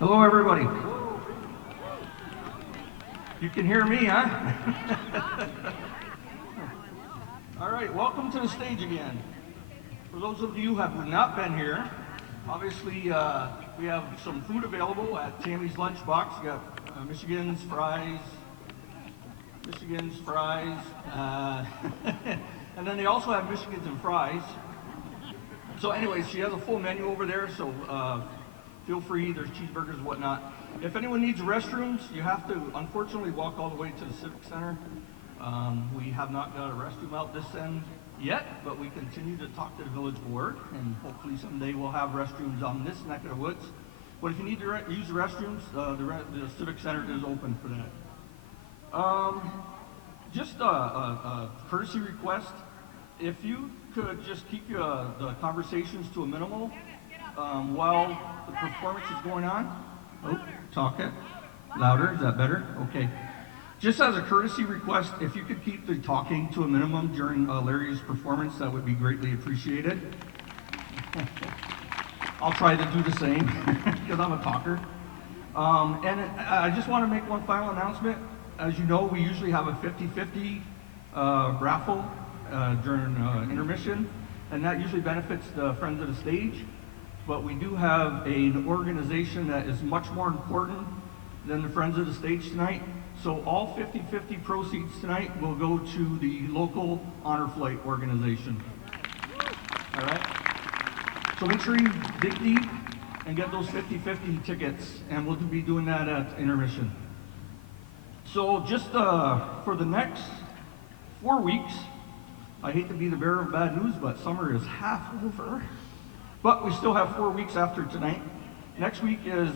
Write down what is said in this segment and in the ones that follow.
Hello, everybody. You can hear me, huh? All right, welcome to the stage again. For those of you who have not been here, obviously we have some food available at Tammy's Lunchbox. You got Michigan's fries, and then they also have Michigan's and fries. So anyways, she has a full menu over there, so feel free, there's cheeseburgers and whatnot. If anyone needs restrooms, you have to unfortunately walk all the way to the Civic Center. We have not got a restroom out this end yet, but we continue to talk to the village board, and hopefully someday we'll have restrooms on this neck of the woods. But if you need to use the restrooms, the Civic Center is open for that. Just a courtesy request, if you could just keep the conversations to a minimal while the performance is going on. Oh, talk it louder, is that better? Okay. Just as a courtesy request, if you could keep the talking to a minimum during Larry's performance, that would be greatly appreciated. I'll try to do the same, because I'm a talker. And I just want to make one final announcement. As you know, we usually have a 50-50 raffle during intermission, and that usually benefits the Friends of the Stage. But we do have an organization that is much more important than the Friends of the Stage tonight. So all 50-50 proceeds tonight will go to the local Honor Flight organization. All right? So make sure you dig deep and get those 50-50 tickets, and we'll be doing that at intermission. So just for the next 4 weeks, I hate to be the bearer of bad news, but summer is half over. But we still have 4 weeks after tonight. Next week is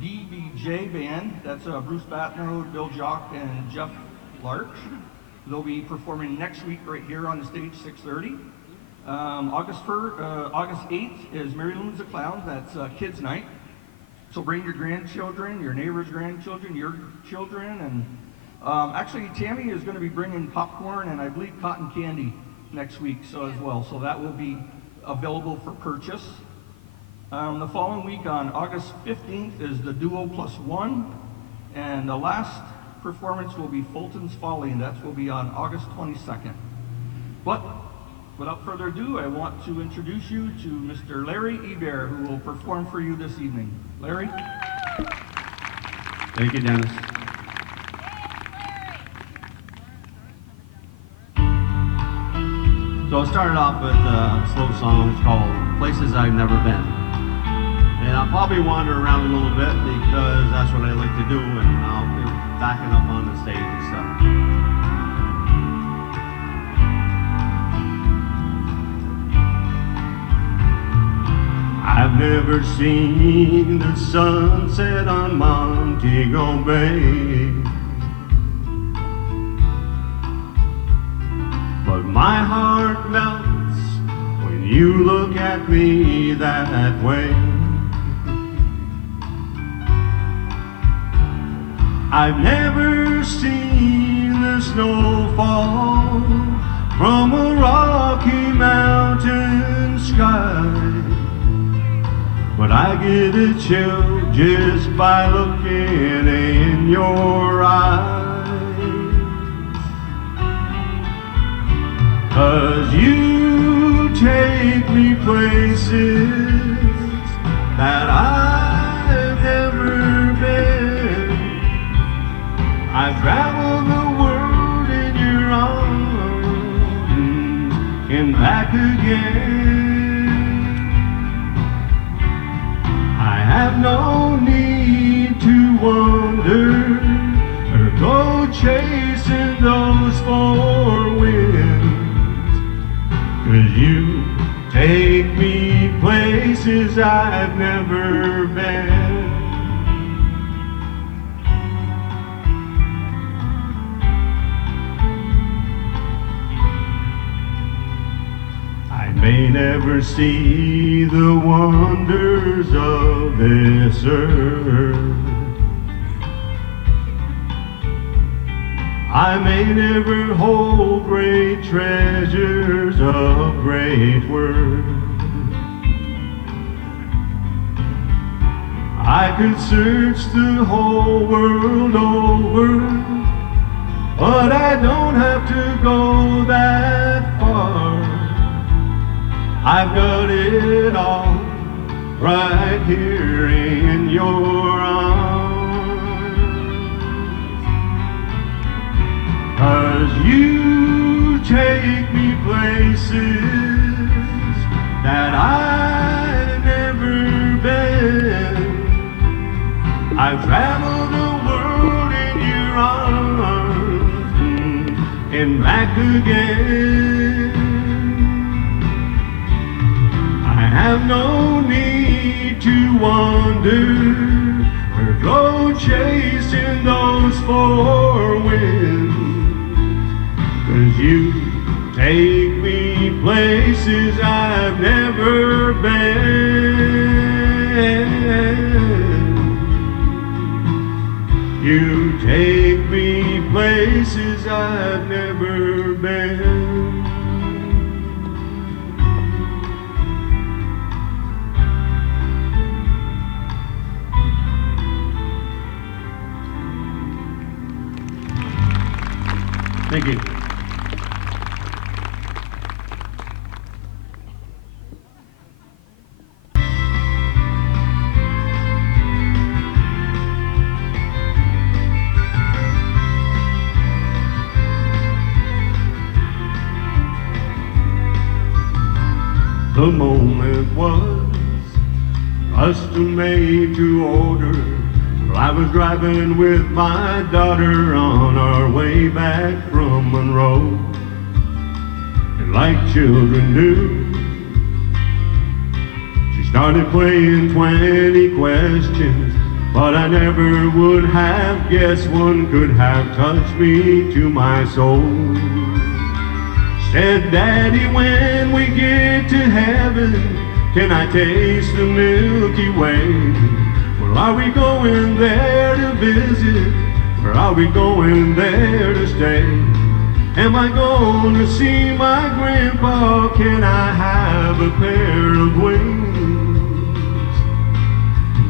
BBJ Band. That's Bruce Batnode, Bill Jock, and Jeff Larch. They'll be performing next week right here on the stage, 6:30. August 8th is Mary Lou's the Clown. That's Kids Night. So bring your grandchildren, your neighbors' grandchildren, your children, and actually Tammy is going to be bringing popcorn and I believe cotton candy next week as well. So that will be available for purchase. The following week on August 15th is the Duo Plus One, and the last performance will be Fulton's Folly, and that will be on August 22nd. But without further ado, I want to introduce you to Mr. Larry Ebere, who will perform for you this evening. Larry? Thank you, Dennis. So I started off with a slow song. It's called Places I've Never Been. And I'll probably wander around a little bit because that's what I like to do, and I'll be backing up on the stage and stuff. I've never seen the sunset on Montego Bay, but my heart melts when you look at me that way. I've never seen the snow fall from a Rocky Mountain sky, but I get a chill just by looking in your eyes. 'Cause you take me places that I've never been. I've traveled the world in your arms and back again. I have no need to wonder or go chasing those four winds, 'cause you take me places I've never been. I may never see the wonders of this earth, I may never hold great treasures of great worth. I could search the whole world over, but I don't have to go that far. I've got it all right here in your arms. 'Cause you take me places that I've never been. I've traveled the world in your arms and back again. I have no need to wander or go chasing those four winds. 'Cause you take me places I've never been. You take me places I've never been. Thank you. The moment was custom made to order. I was driving with my daughter on our way back from Monroe. And like children do, she started playing 20 questions, but I never would have guessed one could have touched me to my soul. Said, Daddy, when we get to heaven, can I taste the Milky Way? Well, are we going there to visit, or are we going there to stay? Am I going to see my grandpa? Can I have a pair of wings?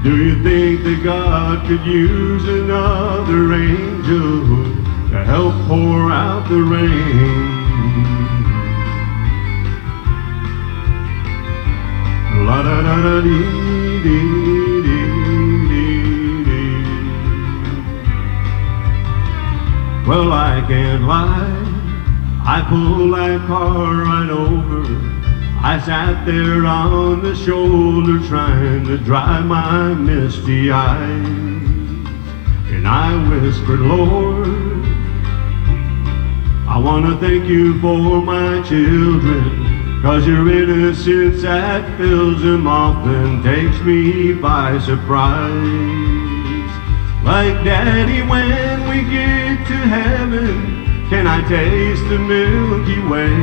Do you think that God could use another angel to help pour out the rain? La da da da dee dee dee dee. Well, I can't lie, I pulled that car right over. I sat there on the shoulder trying to dry my misty eyes, and I whispered, Lord, I want to thank you for my children. 'Cause your innocence that fills them often takes me by surprise. Like Daddy, when we get to heaven, can I taste the Milky Way?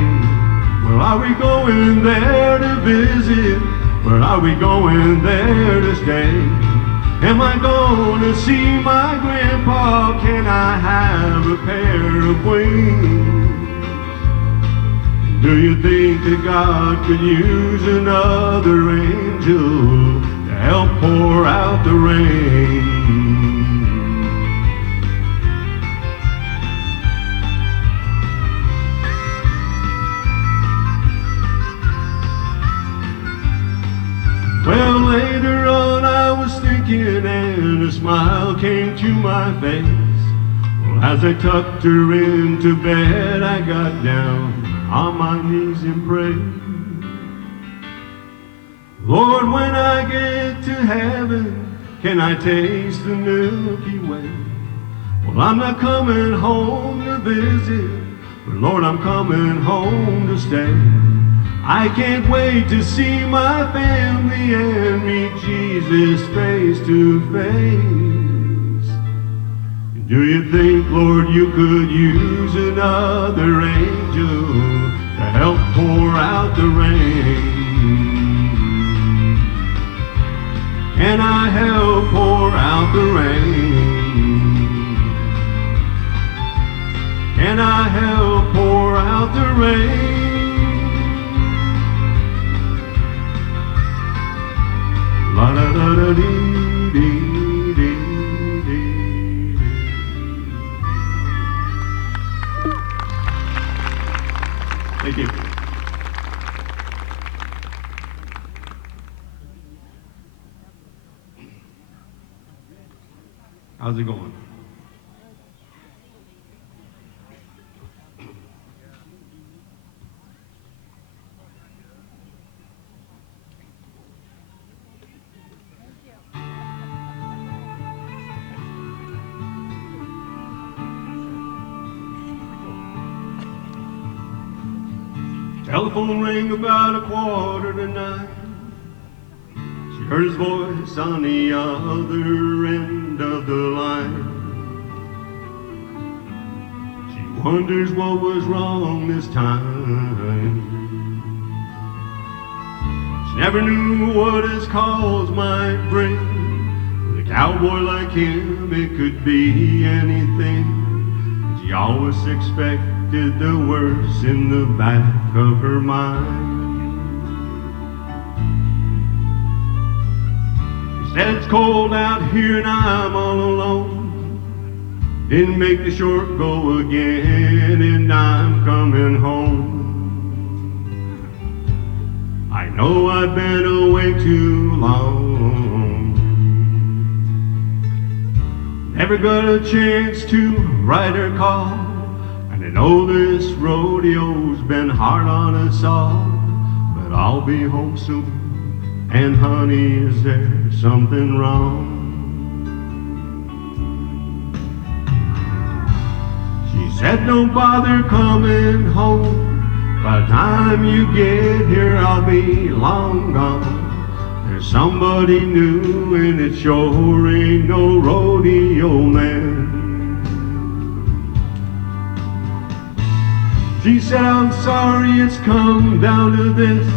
Well, are we going there to visit? Or are we going there to stay? Am I going to see my grandpa? Can I have a pair of wings? Do you think that God could use another angel to help pour out the rain? Well, later on I was thinking and a smile came to my face. Well, as I tucked her into bed, I got down on my knees and prayed. Lord, when I get to heaven, can I taste the Milky Way? Well, I'm not coming home to visit, but Lord, I'm coming home to stay. I can't wait to see my family and meet Jesus face to face. Do you think, Lord, you could use another angel to help pour out the rain? Can I help pour out the rain? Can I help pour out the rain? La Ba-da-da-da-dee-dee-dee-dee. Thank you. How's it going? Telephone rang about 8:45. She heard his voice on the other end of the line. She wonders what was wrong this time. She never knew what his calls might bring. With a cowboy like him, it could be anything. And she always expected the worst in the back of her mind. He said it's cold out here and I'm all alone. Didn't make the short go again and I'm coming home. I know I've been away too long. Never got a chance to write her call. And I know this rodeo's been hard on us all. But I'll be home soon. And honey, is there something wrong? She said, don't bother coming home. By the time you get here, I'll be long gone. There's somebody new and it sure ain't no rodeo man. She said, I'm sorry it's come down to this.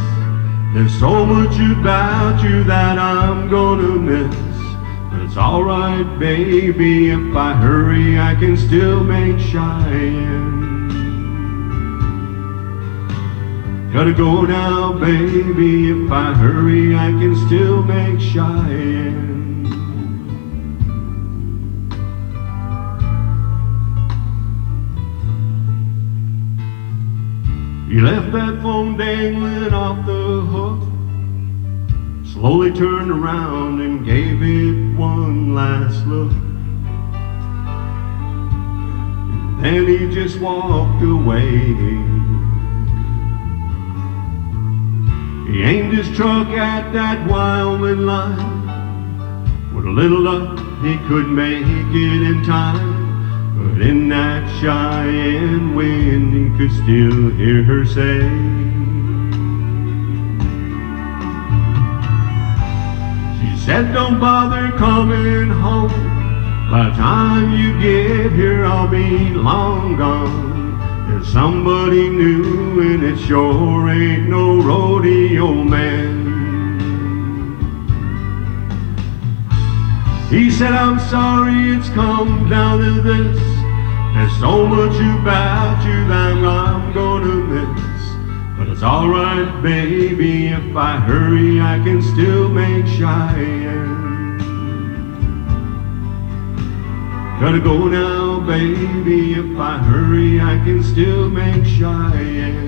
There's so much about you that I'm gonna miss. But it's alright, baby, if I hurry, I can still make Cheyenne. Gotta go now, baby, if I hurry, I can still make Cheyenne. He left that phone dangling off the hook, slowly turned around and gave it one last look. And then he just walked away. He aimed his truck at that Wyoming line. With a little luck, he could make it in time. But in that Cheyenne wind, he could still hear her say, she said, don't bother coming home. By the time you get here, I'll be long gone. There's somebody new and it sure ain't no rodeo man. He said, I'm sorry it's come down to this. There's so much about you that I'm gonna miss. But it's alright, baby, if I hurry, I can still make Cheyenne. Gotta go now, baby, if I hurry, I can still make Cheyenne.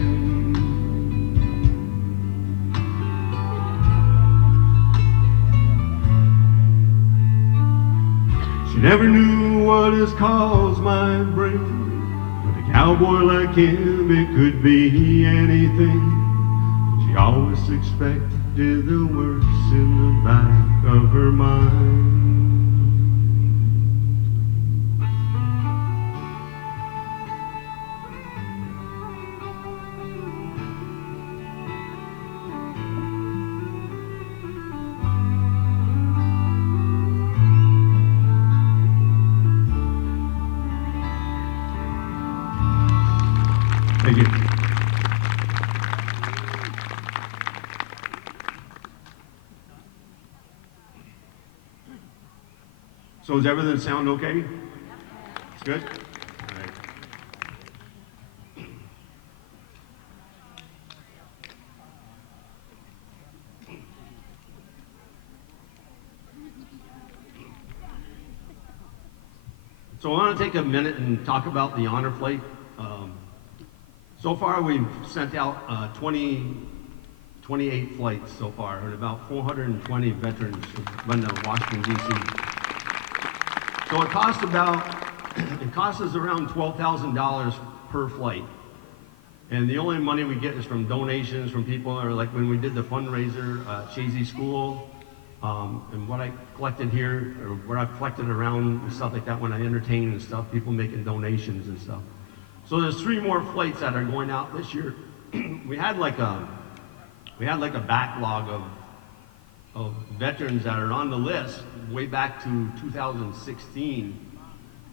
She never knew what his calls might bring. With a cowboy like him, it could be anything. She always expected the worst in the back of her mind. Thank you. So does everything sound okay? It's good? All right. So I want to take a minute and talk about the honor flight. So far we've sent out 28 flights so far, and about 420 veterans have been to Washington, D.C. So it costs us around $12,000 per flight. And the only money we get is from donations from people, or like when we did the fundraiser at Shazy School, and what I collected here, or what I've collected around and stuff like that when I entertain and stuff, people making donations and stuff. So there's 3 more flights that are going out this year. we had like a backlog of veterans that are on the list way back to 2016.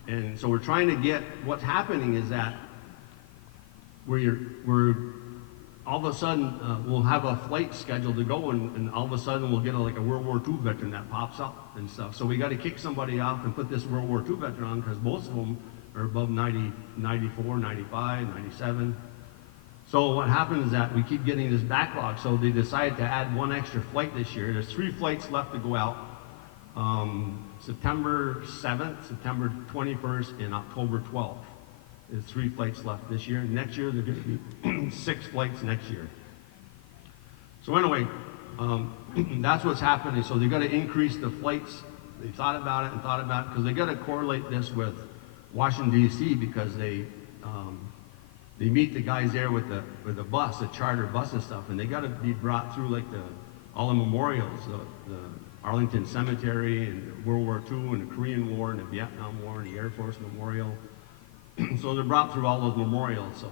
And so we're trying to get, what's happening is that we're all of a sudden, we'll have a flight scheduled to go, and all of a sudden we'll get like a World War II veteran that pops up and stuff. So we got to kick somebody off and put this World War II veteran on, because most of them are above 90, 94, 95, 97. So what happens is that we keep getting this backlog, so they decided to add 1 extra flight this year. There's 3 flights left to go out. September 7th, September 21st, and October 12th. There's 3 flights left this year. Next year, there's going to be 6 flights next year. So anyway, that's what's happening. So they've got to increase the flights. They thought about it, because they got to correlate this with Washington, D.C., because they meet the guys there with the bus, the charter bus and stuff, and they got to be brought through like all the memorials, the Arlington Cemetery, and World War II, and the Korean War, and the Vietnam War, and the Air Force Memorial. So they're brought through all those memorials. So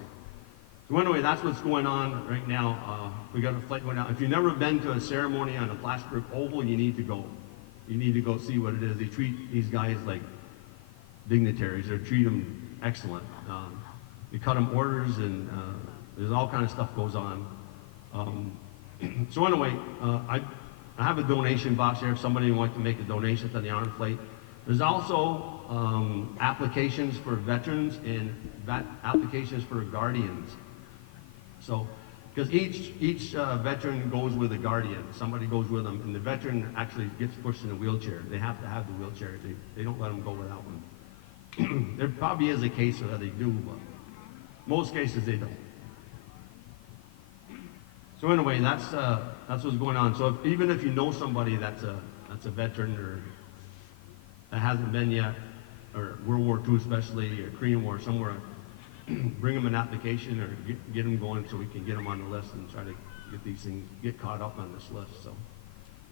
anyway, that's what's going on right now. We got a flight going out. If you've never been to a ceremony on a Plattsburgh Oval, you need to go. You need to go see what it is. They treat these guys like dignitaries. They treat them excellent. They cut them orders, and there's all kind of stuff goes on. So anyway, I have a donation box here if somebody wants to make a donation to the honor flight. There's also applications for veterans and applications for guardians. So, because each veteran goes with a guardian. Somebody goes with them, and the veteran actually gets pushed in a wheelchair. They have to have the wheelchair. They don't let them go without one. There probably is a case where they do, but most cases they don't. So anyway, that's what's going on. So even if you know somebody that's a veteran, or that hasn't been yet, or World War II especially, or Korean War, somewhere, bring them an application, or get them going so we can get them on the list and try to get these things, get caught up on this list. So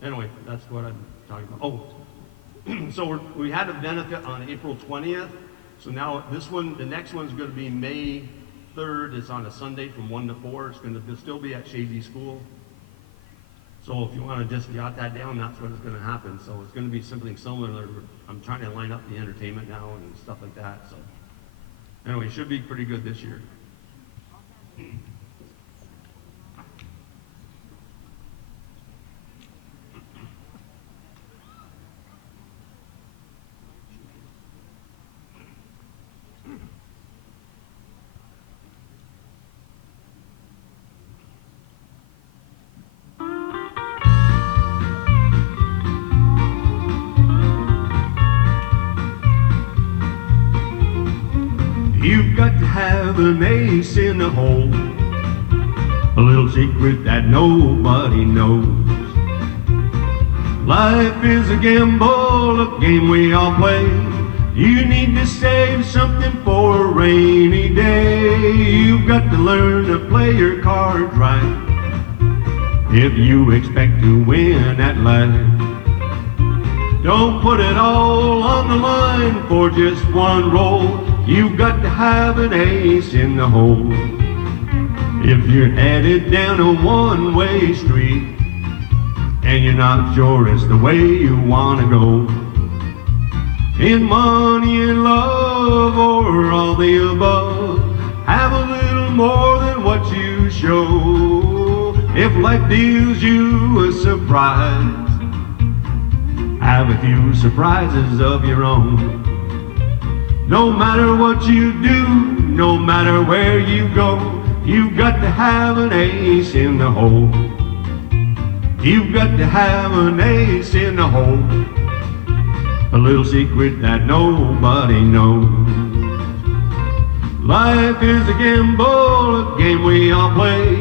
anyway, that's what I'm talking about. Oh, so we had a benefit on April 20th. So now the next one's going to be May 3rd. It's on a Sunday from 1 to 4. It's going to still be at Shazy School. So if you want to just jot that down, that's what is going to happen. So it's going to be something similar. I'm trying to line up the entertainment now and stuff like that. So anyway, it should be pretty good this year. You've got to have an ace in the hole, a little secret that nobody knows. Life is a gamble, a game we all play. You need to save something for a rainy day. You've got to learn to play your cards right if you expect to win at life. Don't put it all on the line for just one roll. You've got to have an ace in the hole. If you're headed down a one-way street and you're not sure it's the way you want to go, in money and love or all the above, have a little more than what you show. If life deals you a surprise, have a few surprises of your own. No matter what you do, no matter where you go, you've got to have an ace in the hole. You've got to have an ace in the hole. a little secret that nobody knows. Life is a gamble, a game we all play.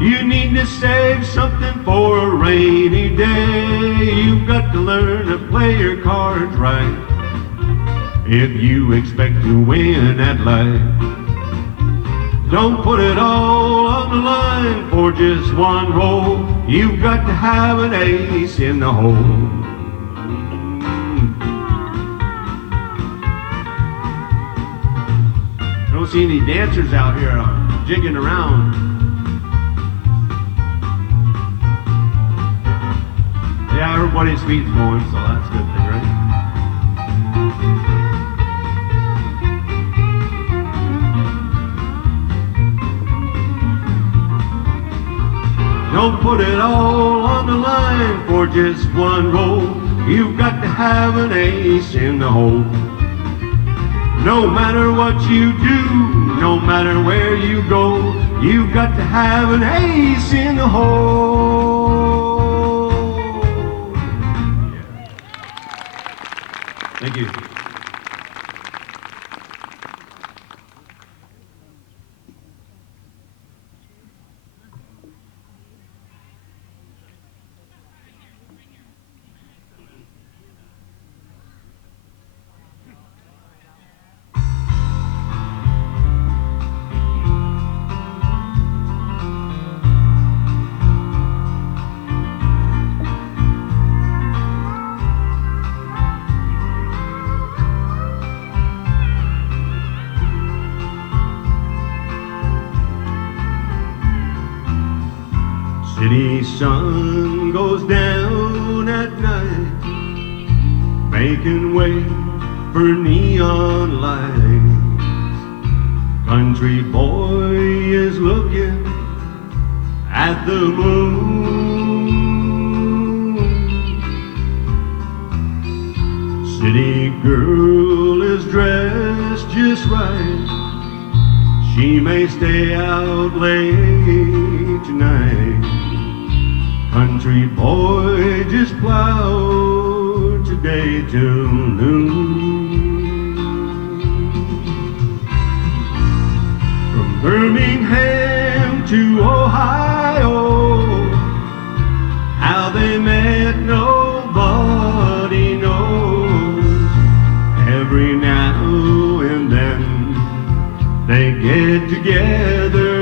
You need to save something for a rainy day. You've got to learn to play your cards right if you expect to win at life. Don't put it all on the line for just one roll. You've got to have an ace in the hole. I don't see any dancers out here jigging around. Yeah, everybody's feet's going, so that's a good thing, right? Don't put it all on the line for just one roll. You've got to have an ace in the hole. No matter what you do, no matter where you go, you've got to have an ace in the hole. Yeah. Thank you. City sun goes down at night, making way for neon lights. Country boy is looking at the moon. City girl is dressed just right. She may stay out late tonight. Country boy just plowed today till noon. From Birmingham to Ohio, how they met nobody knows. Every now and then they get together.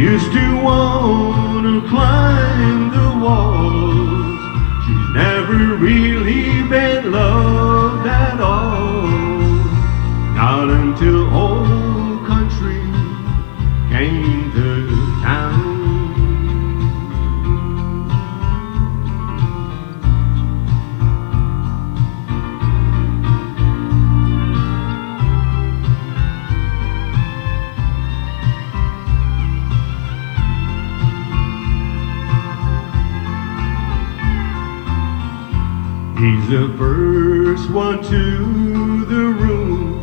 Used to want to climb the walls. She's never really been loved at all. Not until old country came to town. He's the first one to the room.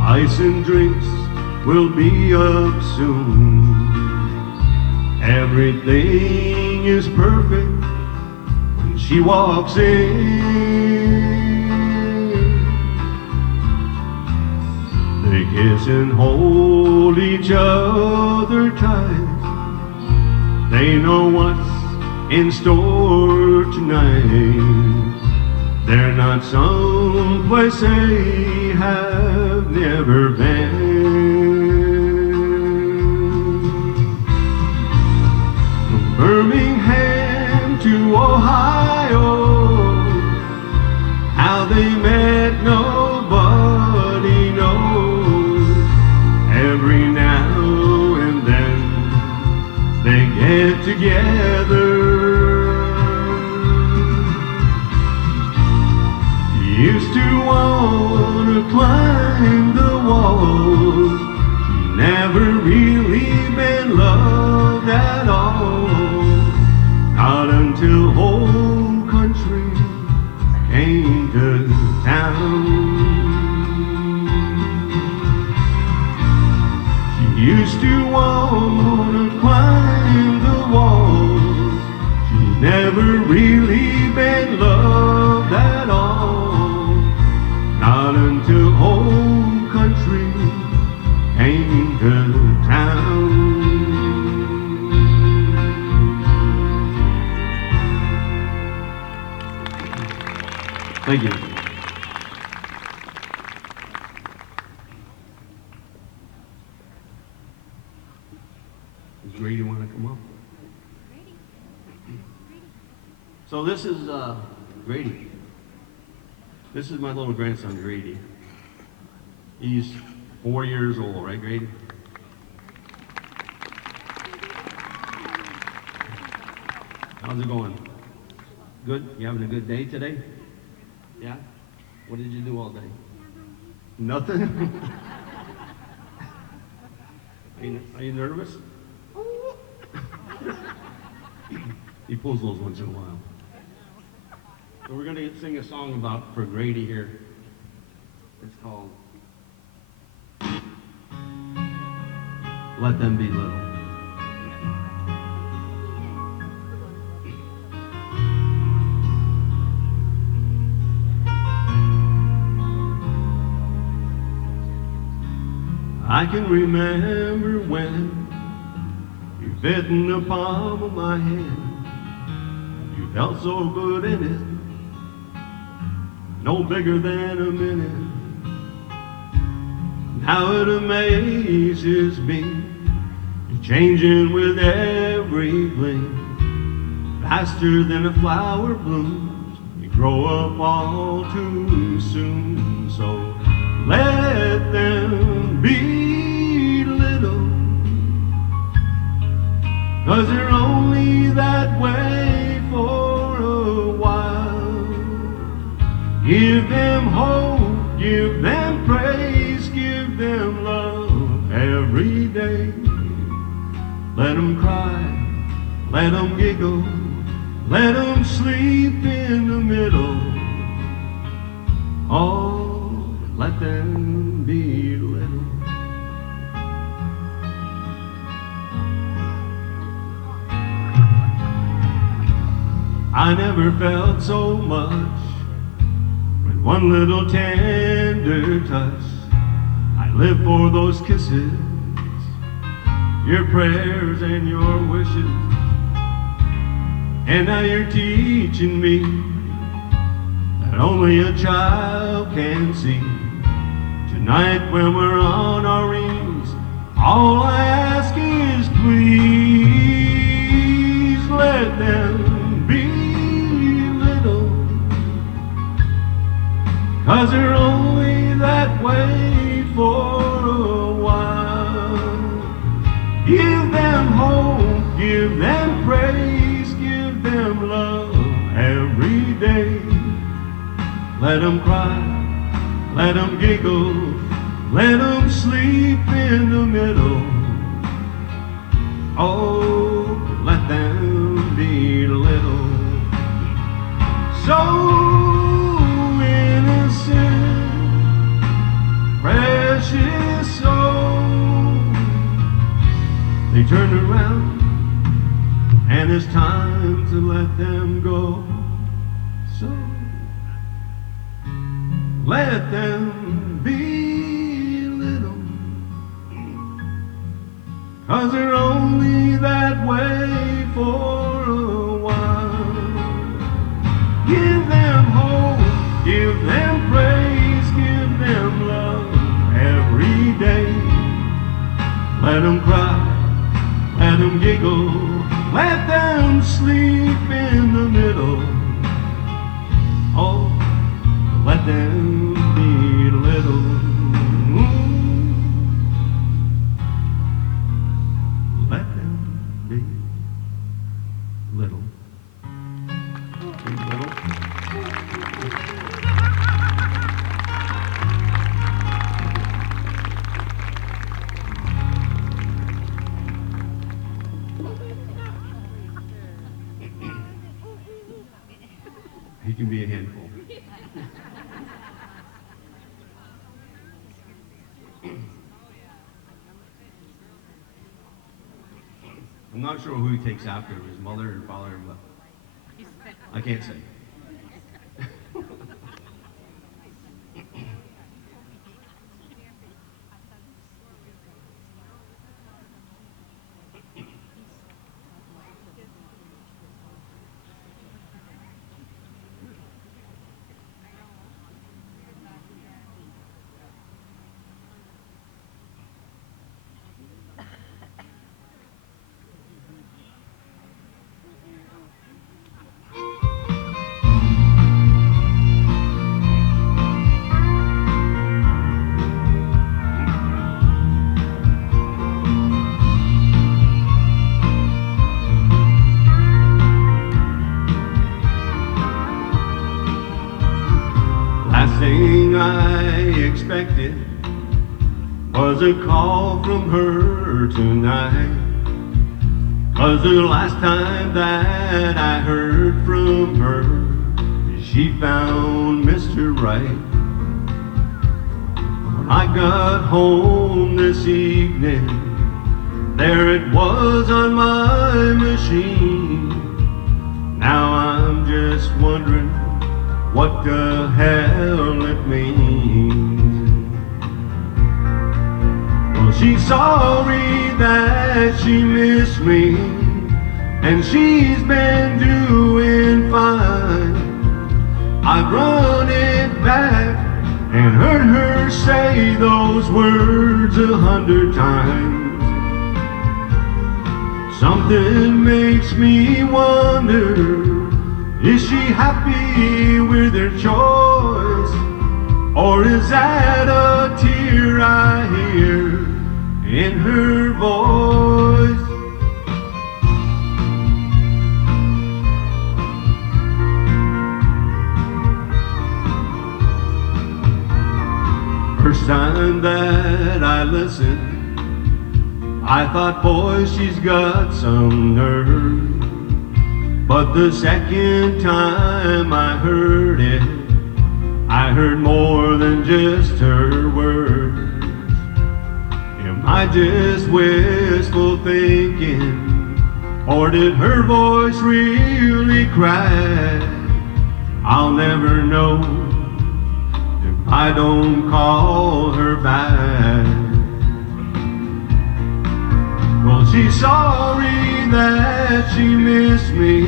Ice and drinks will be up soon. Everything is perfect when she walks in. They kiss and hold each other tight. They know what's in store tonight. They're not someplace they have never been. From Birmingham to Ohio, how they met nobody knows. Every now and then they get together. Used to want to climb the walls. She never really been loved at all. Not until whole country came to town. She used to want to climb the walls. She Thank you. Does Grady want to come up? So this is Grady. This is my little grandson, Grady. He's 4 years old, right, Grady? How's it going? Good? You having a good day today? Yeah? What did you do all day? Nothing? Are you nervous? He pulls those once in a while. So we're going to sing a song for Grady here. It's called Let Them Be Little. I can remember when you fit in the palm of my hand. You felt so good in it, no bigger than a minute. Now it amazes me, you're changing with every blink. Faster than a flower blooms, you grow up all too soon. So let them be little, 'cause they're only that way for a while. Give them hope, give them praise, give them love every day. Let them cry, let them giggle, let them sleep in the middle. Oh, let them be little. I never felt so much with one little tender touch. I live for those kisses, your prayers and your wishes. And now you're teaching me that only a child can see. Tonight when we're on our knees, all I ask is please let them be little, 'cause they're only that way for a while. Give them hope, give them praise, give them love every day. Let them cry, let them giggle, let them sleep in the middle. Oh, let them be little. So innocent, precious soul. They turn around and it's time to let them go. So let them be little, 'cause they're only that way for a while. Give them hope, give them praise, give them love every day. Let them cry, let them giggle, let them sleep in the middle. Oh, let them be little. Let them be little. Be little. He can be a handful. I'm not sure who he takes after, his mother or father, but I can't say. expected was a call from her tonight. 'Cause the last time that I heard from her, she found Mr. Right. When I got home this evening, there it was on my machine. Now I'm just wondering what the hell it means. Well, she's sorry that she missed me, and she's been doing fine. I've run it back and heard her say those words 100 times. Something makes me wonder, is she happy with her choice? Or is that a tear I hear in her voice? First time that I listened, I thought, boy, she's got some nerve. But the second time I heard it, I heard more than just her words. Am I just wistful thinking, or did her voice really cry? I'll never know if I don't call her back. Well, she's sorry that she missed me,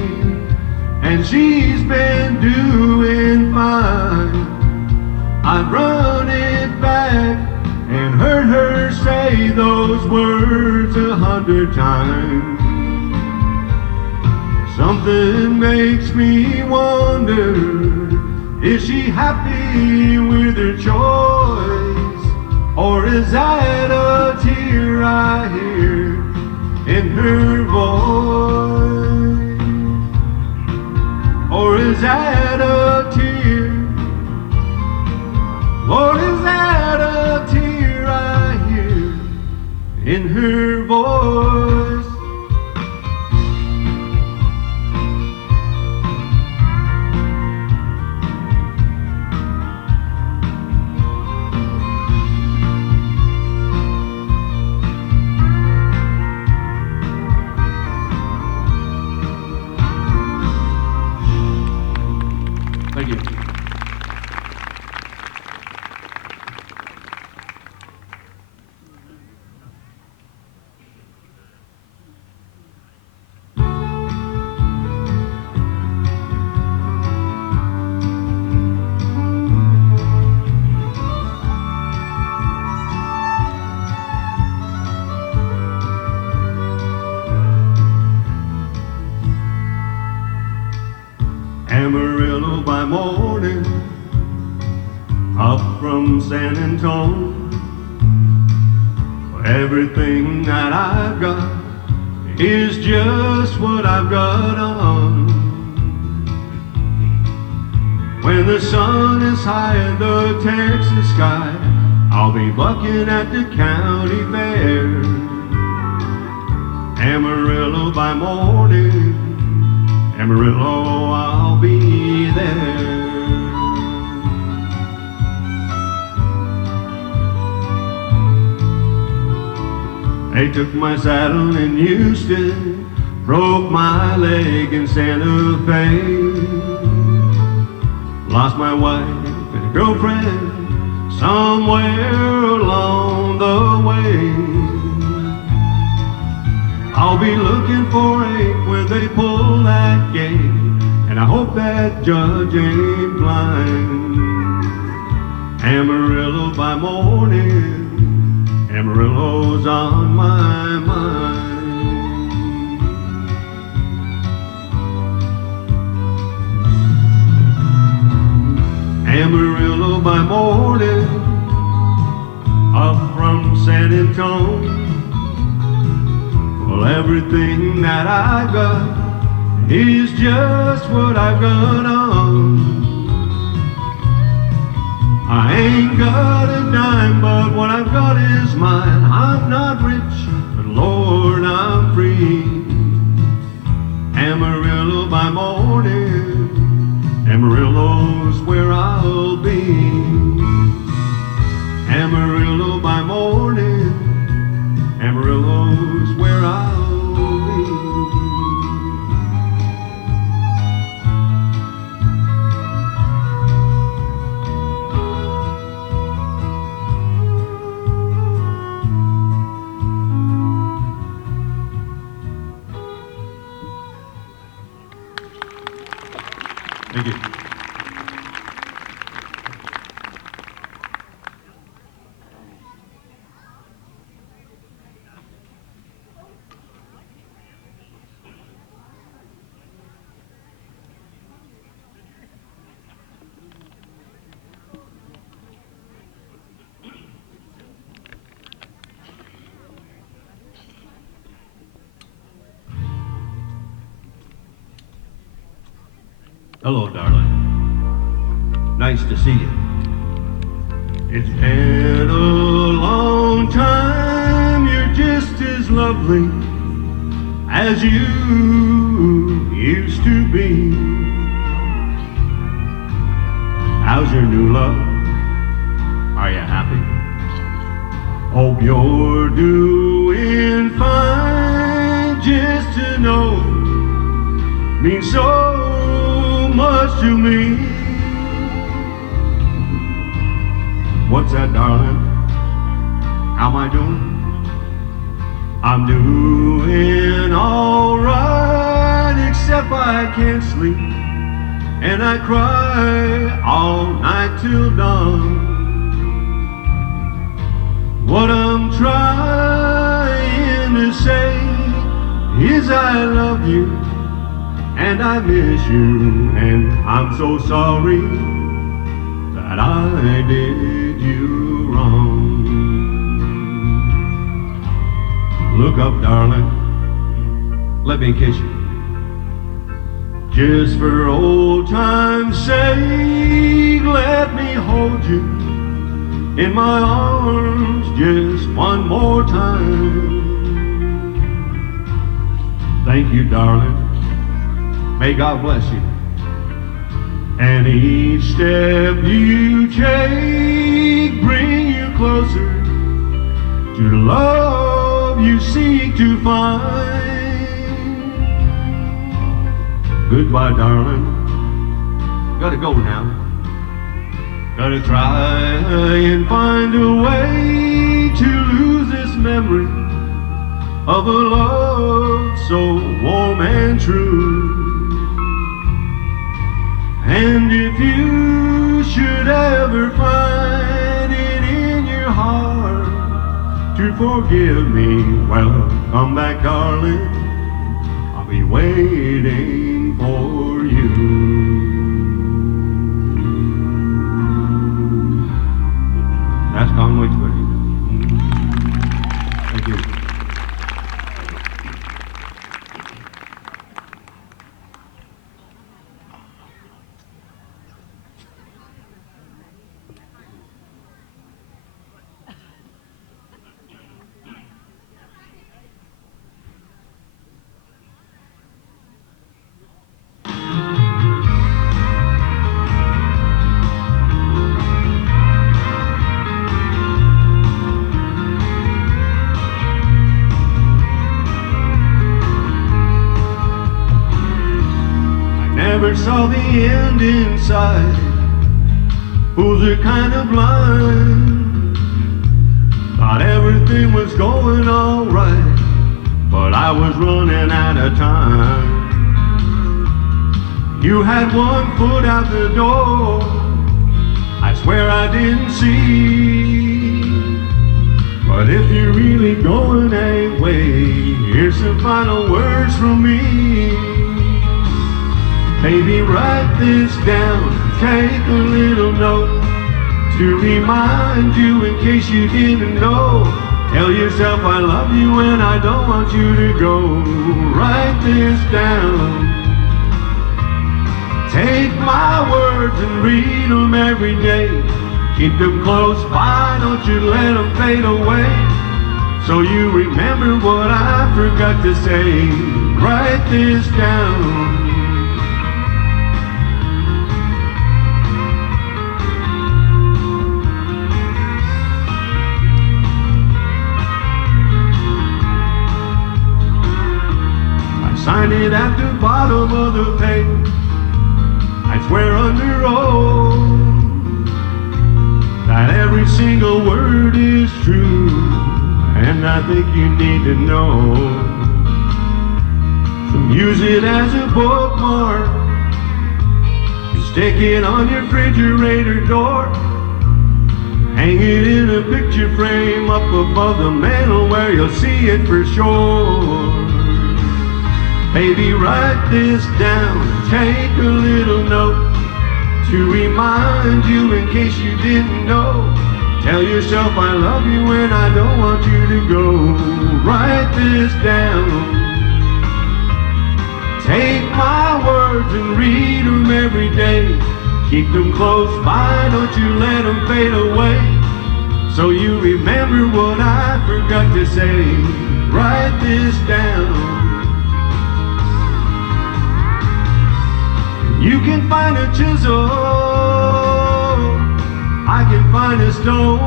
and she's been doing fine. I've run it back and heard her say those words 100 times. Something makes me wonder, is she happy with her choice? Or is that a tear I hear in her voice? Or is that a tear? Or is that a tear I hear in her voice? Thank you. Amarillo by morning, up from San Antonio. Everything that I've got is just what I've got on. When the sun is high in the Texas sky, I'll be bucking at the county fair. Amarillo by morning, Amarillo, I'll be there. They took my saddle in Houston, broke my leg in Santa Fe, lost my wife and a girlfriend somewhere along the way. I'll be looking for it when they pull that gate, and I hope that judge ain't blind. Amarillo by morning, Amarillo's on my mind. Amarillo by morning, up from San Antonio. Well, everything that I've got is just what I've got on. I ain't got a dime, but what I've got is mine. I'm not rich, but Lord, I'm free. Amarillo by morning, Amarillo's where I'll be. Amarillo by morning, Amarillo's where I'll be. Thank you. Hello, darling. Nice to see you. It's been a long time. You're just as lovely as you used to be. How's your new love? Are you happy? Hope you're doing fine. Just to know means so much to me. What's that, darling? How am I doing? I'm doing all right, except I can't sleep, and I cry all night till dawn. What I'm trying to say is I love you, and I miss you, and I'm so sorry that I did you wrong. Look up, darling, let me kiss you. Just for old time's sake, let me hold you in my arms just one more time. Thank you, darling. May God bless you. And each step you take bring you closer to the love you seek to find. Goodbye, darling. Gotta go now. Gotta try and find a way to lose this memory of a love so warm and true. And if you should ever find it in your heart to forgive me, well, come back, darling. I'll be waiting for you. That's Conway Twitty. Thank you. Never saw the end in sight. Fools are kind of blind. Thought everything was going all right, but I was running out of time. You had one foot out the door, I swear I didn't see. But if you're really going away, here's some final words from me. Baby, write this down, take a little note to remind you in case you didn't know. Tell yourself I love you and I don't want you to go. Write this down. Take my words and read them every day. Keep them close by, don't you let them fade away. So you remember what I forgot to say. Write this down. Sign it at the bottom of the page. I swear under oath that every single word is true, and I think you need to know. So use it as a bookmark. You stick it on your refrigerator door. Hang it in a picture frame up above the mantel where you'll see it for sure. Baby, write this down, take a little note to remind you in case you didn't know. Tell yourself I love you and I don't want you to go. Write this down. Take my words and read them every day. Keep them close by, don't you let them fade away. So you remember what I forgot to say. Write this down. You can find a chisel, I can find a stone.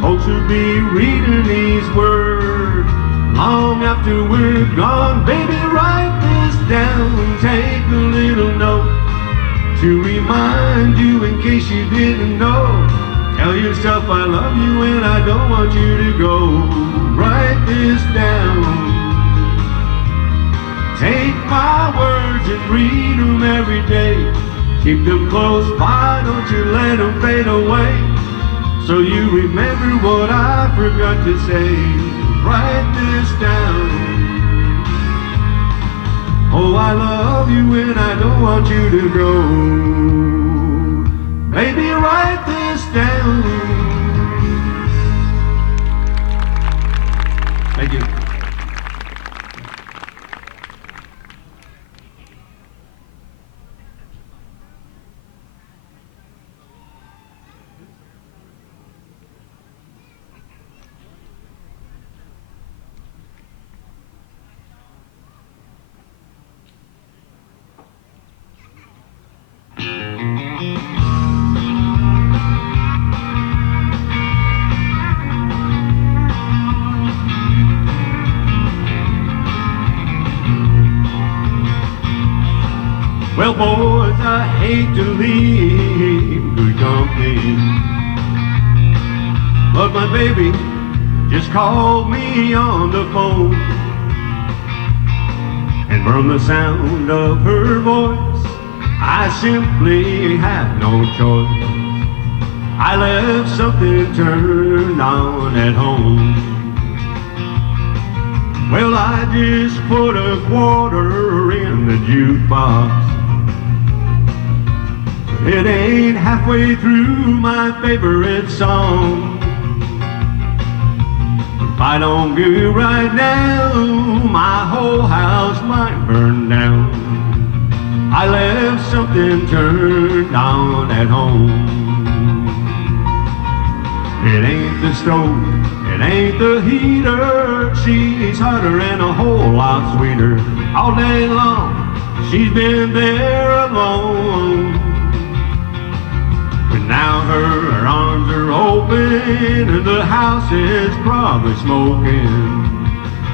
Folks will be reading these words long after we're gone. Baby, write this down, take a little note to remind you in case you didn't know. Tell yourself I love you and I don't want you to go. Write this down. Take my words and read them every day. Keep them close by, don't you let them fade away. So you remember what I forgot to say. Write this down. Oh, I love you and I don't want you to go. Baby, write this down. Thank you. Well, boys, I hate to leave good company, but my baby just called me on the phone, and from the sound of her voice, I simply have no choice. I left something turned on at home. Well, I just put a quarter in the jukebox. It ain't halfway through my favorite song. If I don't go right now, my whole house might burn down. I left something turned on at home. It ain't the stove, it ain't the heater. She's hotter and a whole lot sweeter. All day long, she's been there alone. But now her arms are open and the house is probably smoking.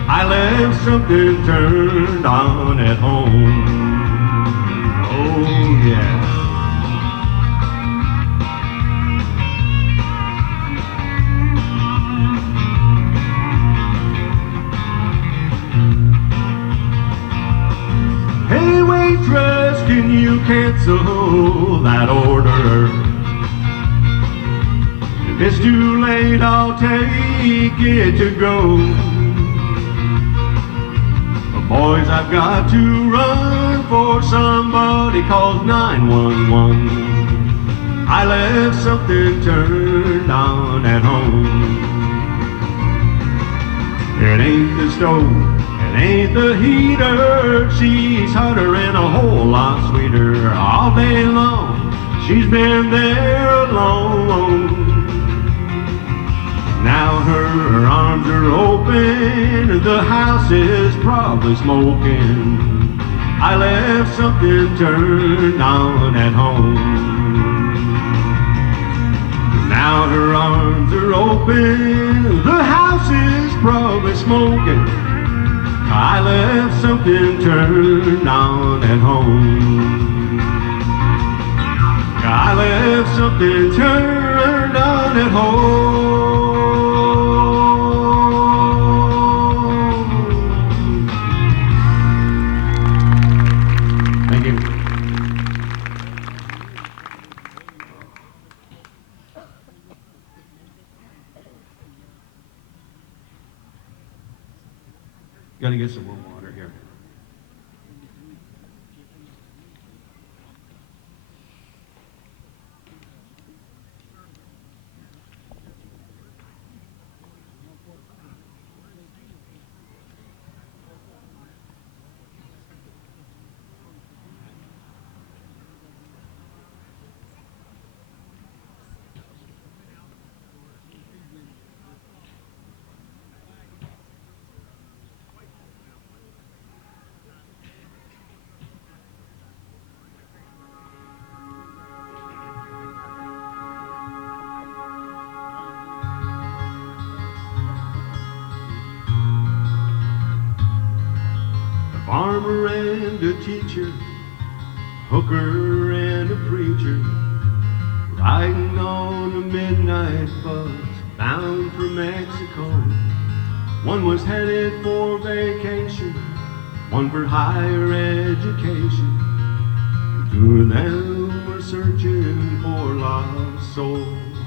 I left something turned on at home. Oh yeah. Hey waitress, can you cancel that order? If it's too late, I'll take it to go. But boys, I've got to run for somebody calls 911. I left something turned on at home. It ain't the stove, it ain't the heater. She's hotter and a whole lot sweeter. All day long, She's been there alone. Now her arms are open, the house is probably smoking. I left something turned on at home. Now her arms are open, the house is probably smoking. I left something turned on at home. I left something turned on at home. Thank you. Gotta get some more water here. Farmer and a teacher, hooker and a preacher, riding on a midnight bus bound for Mexico. One was headed for vacation, one for higher education. And two of them were searching for lost souls.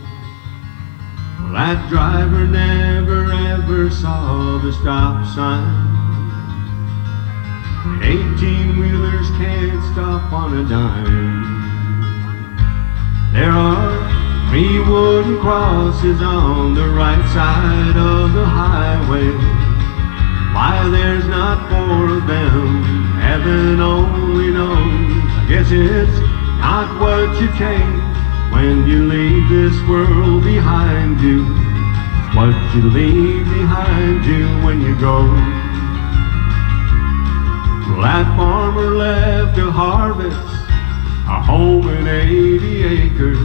Well, that driver never ever saw the stop sign. 18-wheelers can't stop on a dime. There are 3 wooden crosses on the right side of the highway. Why there's not 4 of them, heaven only knows. I guess it's not what you take when you leave this world behind you. It's what you leave behind you when you go. Well, that farmer left a harvest, a home and 80 acres,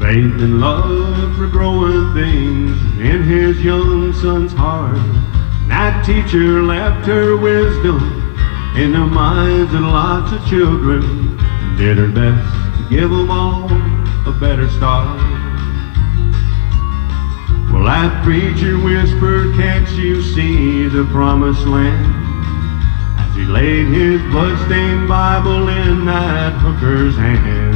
faith and love for growing things in his young son's heart. And that teacher left her wisdom in the minds of lots of children, and did her best to give them all a better start. Well, that preacher whispered, can't you see the promised land? He laid his blood-stained Bible in that hooker's hand.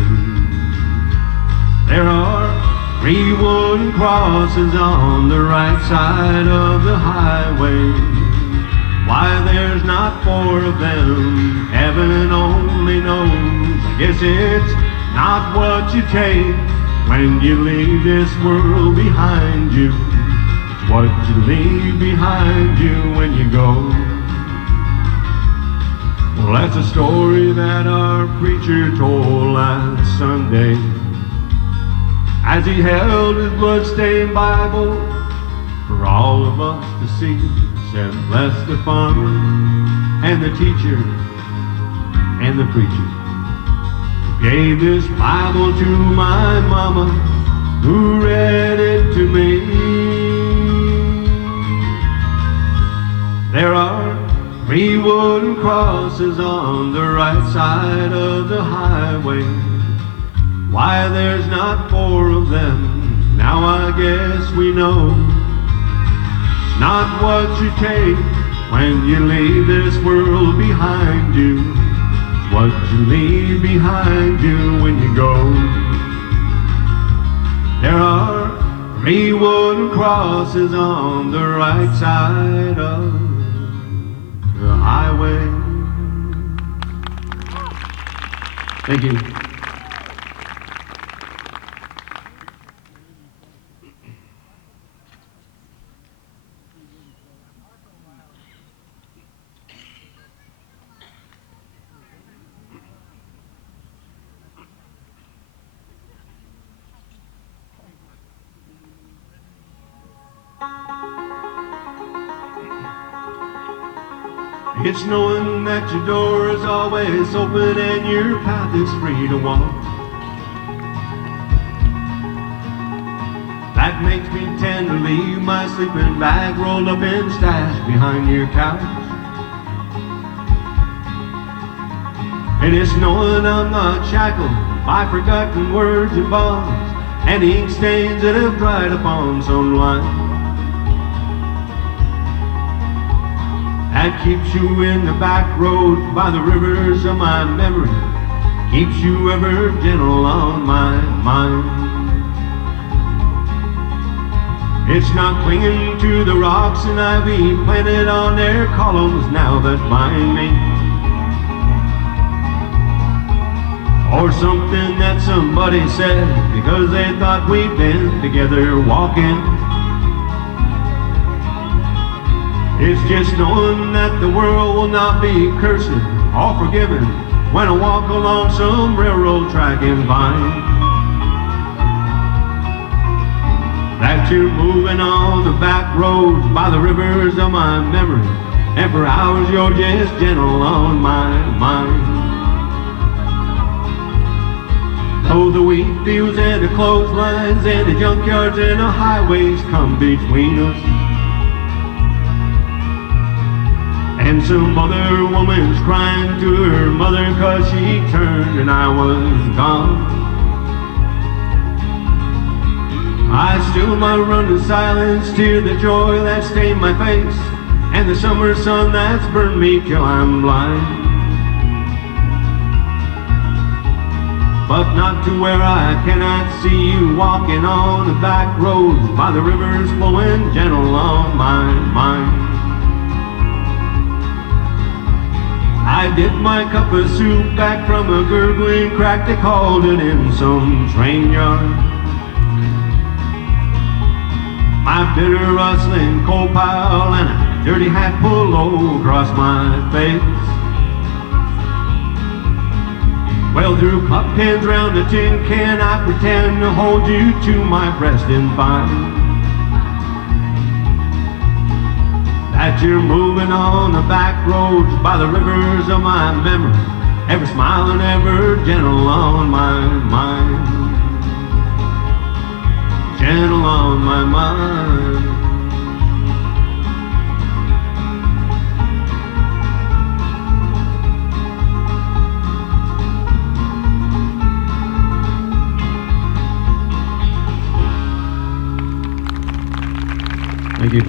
There are 3 wooden crosses on the right side of the highway. Why there's not 4 of them, heaven only knows. I guess it's not what you take when you leave this world behind you. It's what you leave behind you when you go. Well, that's a story that our preacher told last Sunday as he held his blood-stained Bible for all of us to see. He said, bless the farmer and the teacher and the preacher who gave this Bible to my mama, who read it to me. There are 3 wooden crosses on the right side of the highway. Why there's not 4 of them, now I guess we know. It's not what you take when you leave this world behind you. It's what you leave behind you when you go. There are 3 wooden crosses on the right side of the highway. Thank you. It's knowing that your door is always open and your path is free to walk. That makes me tend to leave my sleeping bag rolled up and stashed behind your couch. And it's knowing I'm not shackled by forgotten words and bonds and ink stains that have dried upon some line. That keeps you in the back roads by the rivers of my memory, keeps you ever gentle on my mind. It's not clinging to the rocks and ivy planted on their columns now that bind me, or something that somebody said because they thought we'd been together walking. It's just knowing that the world will not be cursed or forgiven when I walk along some railroad track and find that you're moving on the back roads by the rivers of my memory, and for hours you're just gentle on my mind. Though the wheat fields and the clotheslines and the junkyards and the highways come between us, and some other woman's crying to her mother 'cause she turned and I was gone, I still might run in silence to the joy that stained my face and the summer sun that's burned me till I'm blind. But not to where I cannot see you walking on the back roads by the rivers flowing gentle on my mind. I dipped my cup of soup back from a gurgling crack, they called it in some train yard. My bitter rustling coal pile and a dirty hat pulled low across my face. Well, through clock pins round a tin can, I pretend to hold you to my breast and find that you're moving on the back roads by the rivers of my memory, ever smiling, ever gentle on my mind. Gentle on my mind. Thank you.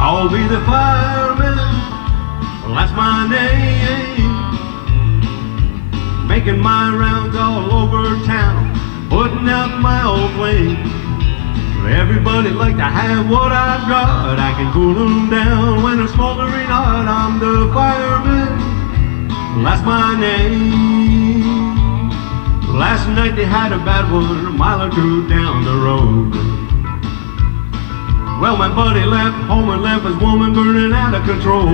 I'll be the fireman, well, that's my name. Making my rounds all over town, putting out my old flame. Everybody like to have what I've got, I can cool them down when they're smoldering hot. I'm the fireman, well, that's my name. Last night they had a bad one a mile or two down the road. Well, my buddy left home and left his woman burning out of control.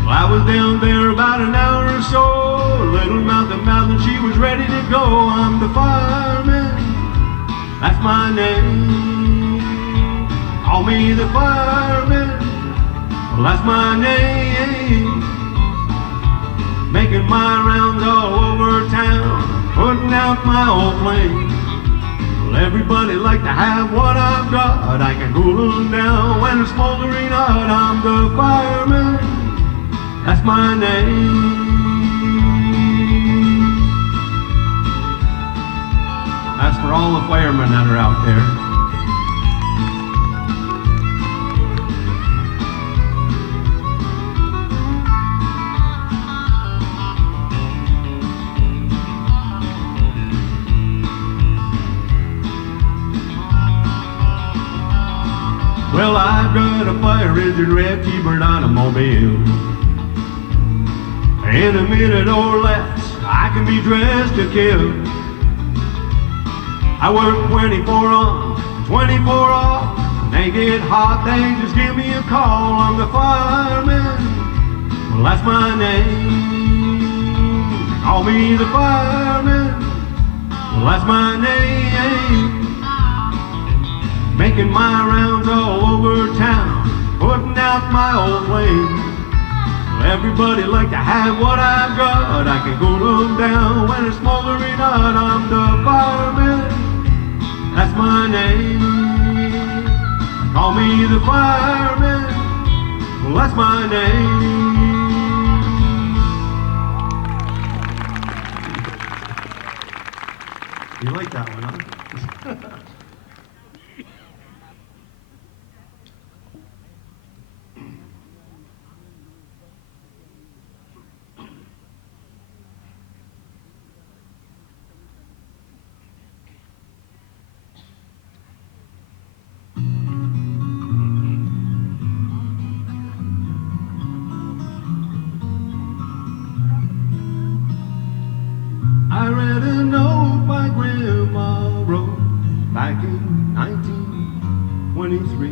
Well, I was down there about an hour or so, little mouth to mouth, and she was ready to go. I'm the fireman, that's my name. Call me the fireman, well, that's my name. Making my rounds all over town, putting out my old flame. Well, everybody like to have what I've got, I can cool them down when they're smoldering hot. I'm the fireman, that's my name. That's for all the firemen that are out there. Well, I've got a fire engine red T-bird automobile, In a minute or less, I can be dressed to kill. I work 24 on, 24 off. When they get hot, they just give me a call. I'm the fireman. Well, that's my name. They call me the fireman. Well, that's my name. Making my rounds all over town, putting out my old flame. Well, everybody like to have what I've got. I can go them down when it's smoldering hot. I'm the fireman, that's my name. Call me the fireman, well, that's my name. You like that one, huh? I read a note my grandma wrote back in 1923.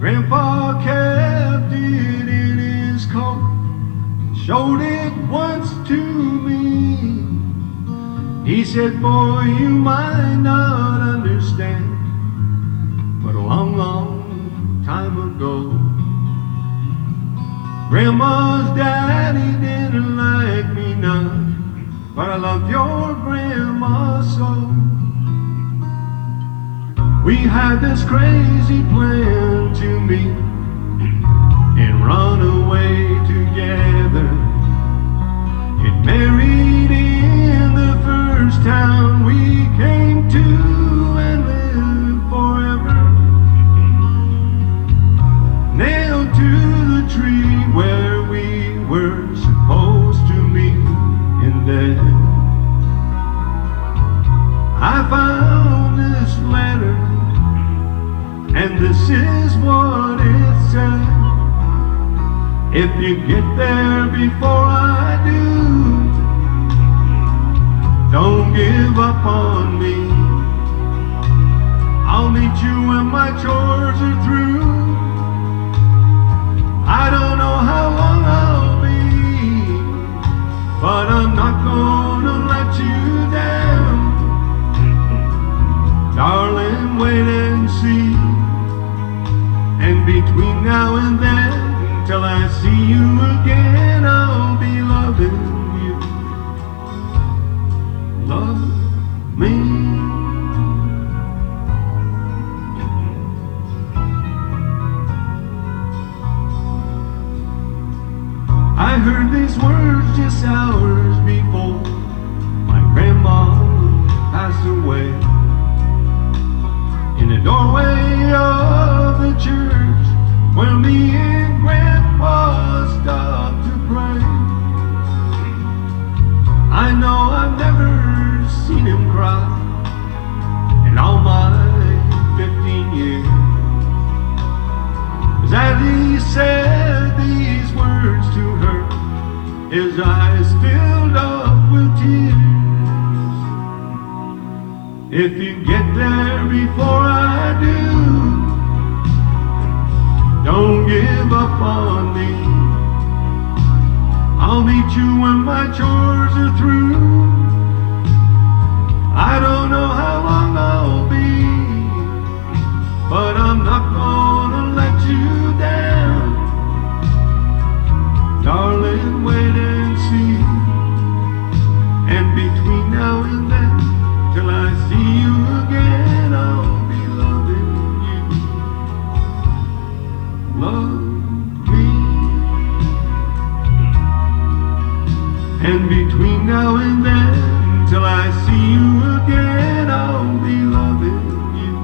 Grandpa kept it in his coat, showed it once to me. He said, boy, you might not understand, but a long, long time ago, Grandma's daddy didn't like me none, but I loved your grandma so. We had this crazy plan to meet and run away together. Get married in the first town we came to and live forever. Nailed to the tree where we were supposed to meet in death. I found this letter, and this is what it said. If you get there before I do, don't give up on me. I'll meet you when my chores are through. I don't know how long I'll be, but I'm not gonna let you down. Darling, wait and see. And between now and then, till I see you again, I'll be loving you. Love me. I heard these words just hours before my grandma passed away. In the doorway of the church where me and Grandpa stopped to pray. I know I've never seen him cry in all my 15 years. As he said these words to her, his eyes filled up with tears. If you get there before I do, don't give up on me. I'll meet you when my chores are through. I don't know how long I'll be, but I'm not gonna let you down. Darling, wait and see. And between now and then, till I see you again, I'll be loving you. Love me. And between now and then, till I see you again, I'll be loving you.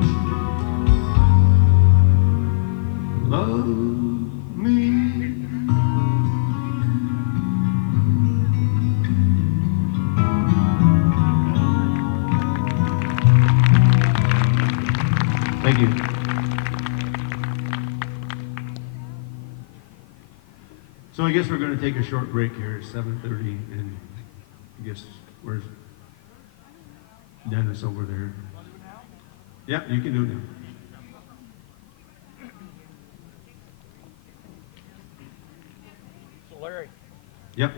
Love me. Thank you. So I guess we're going to take a short break here. It's 7:30, and I guess where's Dennis over there? Yeah, you can do it now. So Larry. Yep.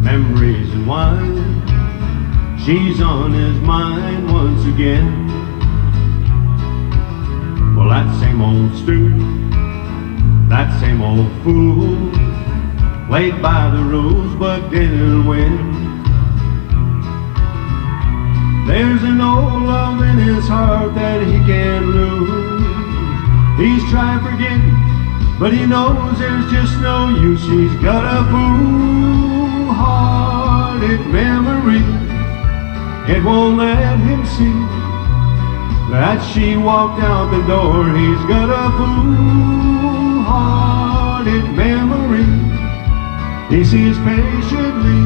Memories and wine, she's on his mind once again. Well, that same old stew, that same old fool, played by the rules but didn't win. There's an old love in his heart that he can't lose. He's tried forgetting, but he knows there's just no use. She's got a fool-hearted memory. It won't let him see that she walked out the door. He's got a fool-hearted memory. He sees patiently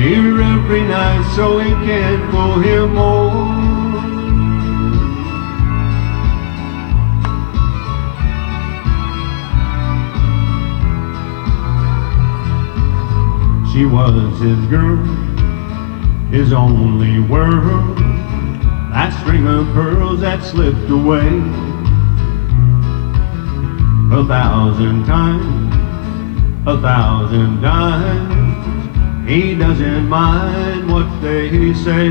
here every night so he can't fool him more. She was his girl, his only world, that string of pearls that slipped away. 1,000 times, 1,000 times, he doesn't mind what they say.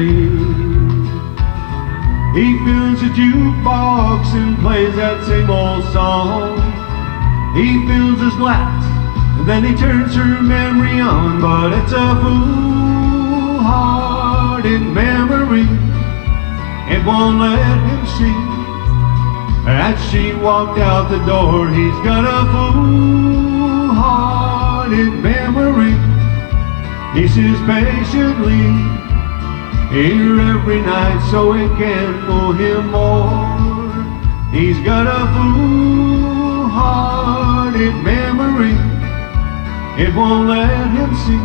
He fills a jukebox and plays that same old song. He fills his glass and then he turns her memory on, but it's a fool-hearted memory. It won't let him see that she walked out the door. He's got a fool-hearted memory. He sits patiently here every night so it can't fool him more. He's got a fool-hearted memory. It won't let him see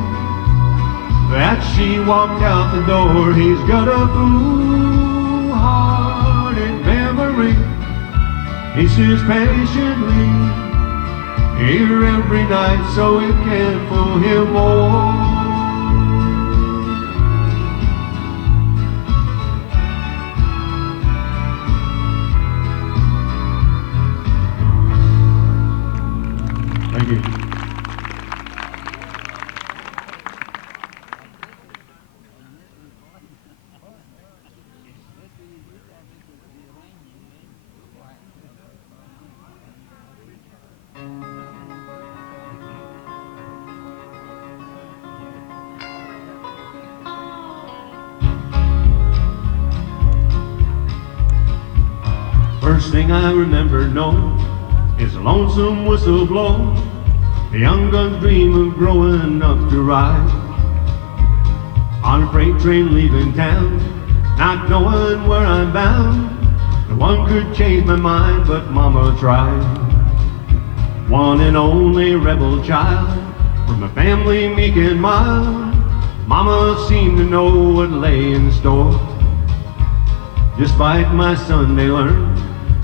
that she walked out the door. He's got a fool-hearted memory. He sits patiently here every night so it can't fool him more. Thank you. First thing I remember knowing is a lonesome whistle blow. The young guns dream of growing up to ride on a freight train leaving town, not knowing where I'm bound. No one could change my mind, but Mama tried. One and only rebel child from a family meek and mild. Mama seemed to know what lay in store. Despite my Sunday learn,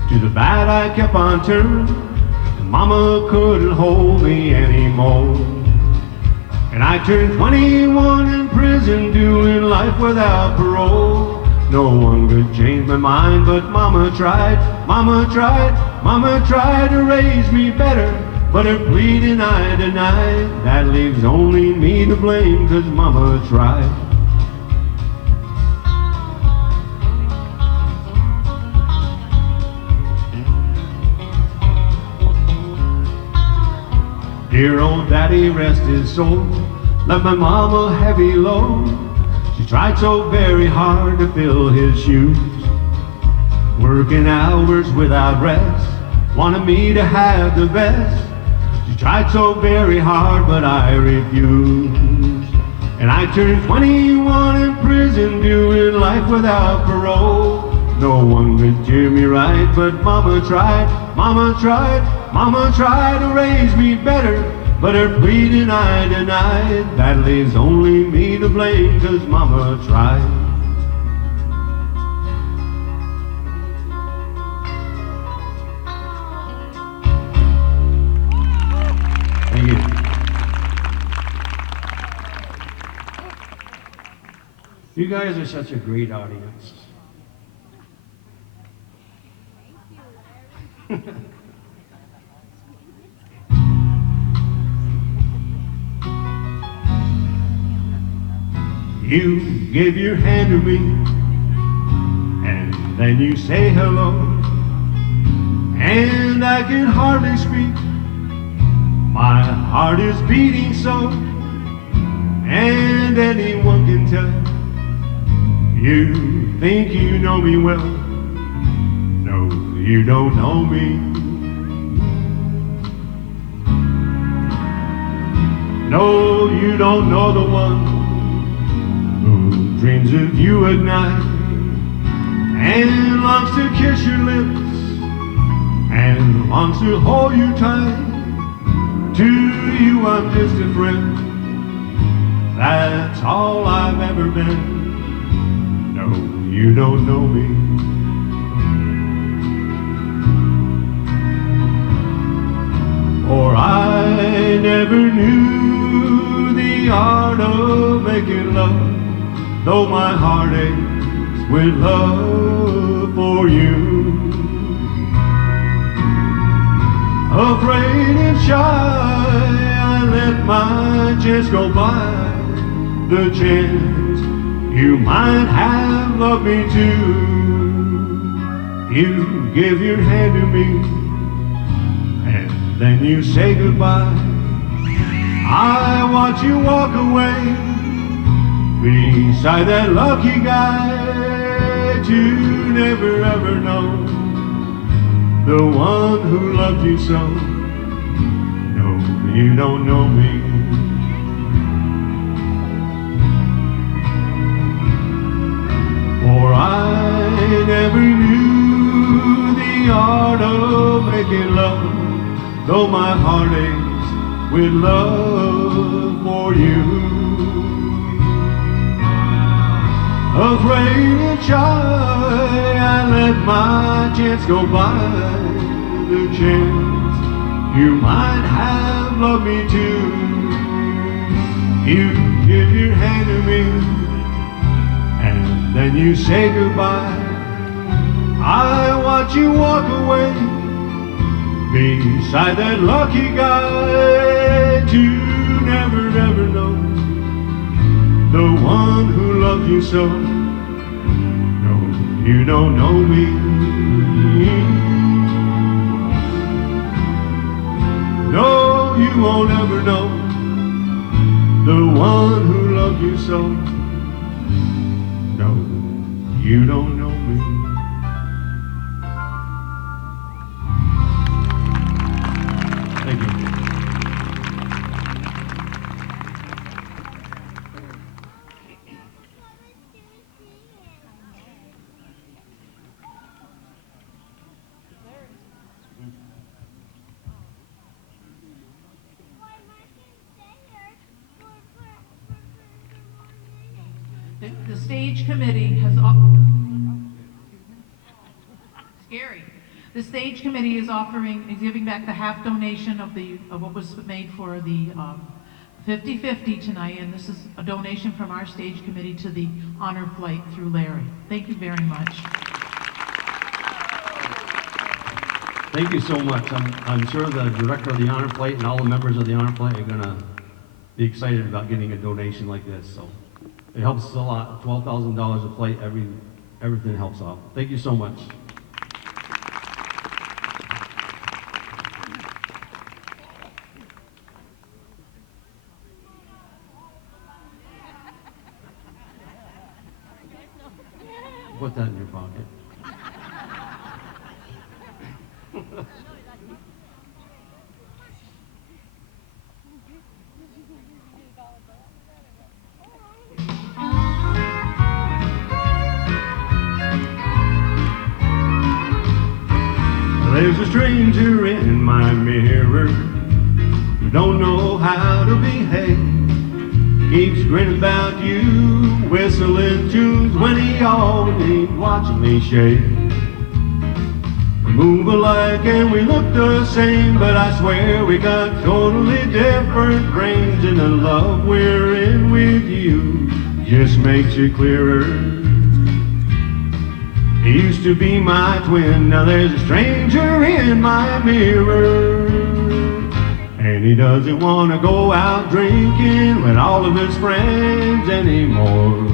to the bad I kept on turning, and Mama couldn't hold me anymore. And I turned 21 in prison, doing life without parole. No one could change my mind, but Mama tried, Mama tried, Mama tried to raise me better, but her pleading I denied. That leaves only me to blame, 'cause Mama tried. Dear old daddy, rest his soul, left my mama heavy load. She tried so very hard to fill his shoes, working hours without rest, wanted me to have the best. She tried so very hard, but I refused. And I turned 21 in prison, doing life without parole. No one could do me right, but Mama tried, Mama tried, Mama tried to raise me better. But her pleading I denied. That leaves only me to blame, 'cause Mama tried. Thank you. You guys are such a great audience. You give your hand to me, and then you say hello, and I can hardly speak. My heart is beating so, and anyone can tell. You think you know me well. No, you don't know me. No, you don't know the one who dreams of you at night and longs to kiss your lips and longs to hold you tight. To you I'm just a friend. That's all I've ever been. No, you don't know me. For I never knew the art of making love, though my heart aches with love for you. Afraid and shy, I let my chance go by, the chance you might have loved me too. You give your hand to me, and then you say goodbye. I watch you walk away beside that lucky guy, to never ever know the one who loved you so. No, you don't know me. For I never knew the art of making love, though my heart aches with love for you. Afraid and shy, I let my chance go by, the chance you might have loved me too. You give your hand to me, and then you say goodbye. I watch you walk away beside that lucky guy, to never ever know the one who loved you so. No, you don't know me. No, you won't ever know the one who loved you so. No, you don't know me. Thank you. The stage committee has scary. The stage committee is giving back the half donation of what was made for the 50-50 tonight, and this is a donation from our stage committee to the honor flight through Larry. Thank you very much. Thank you so much. I'm sure the director of the honor flight and all the members of the honor flight are gonna be excited about getting a donation like this. So it helps us a lot. $12,000 a flight, everything helps out. Thank you so much. Put that in your pocket. there's a stranger in my mirror who don't know how to behave. Keeps grinning about you, whistling tunes when he always ain't watching me shave. We move alike and we look the same, but I swear we got totally different brains, and the love we're in with you just makes it clearer. He used to be my twin, now there's a stranger in my mirror. And he doesn't want to go out drinking with all of his friends anymore.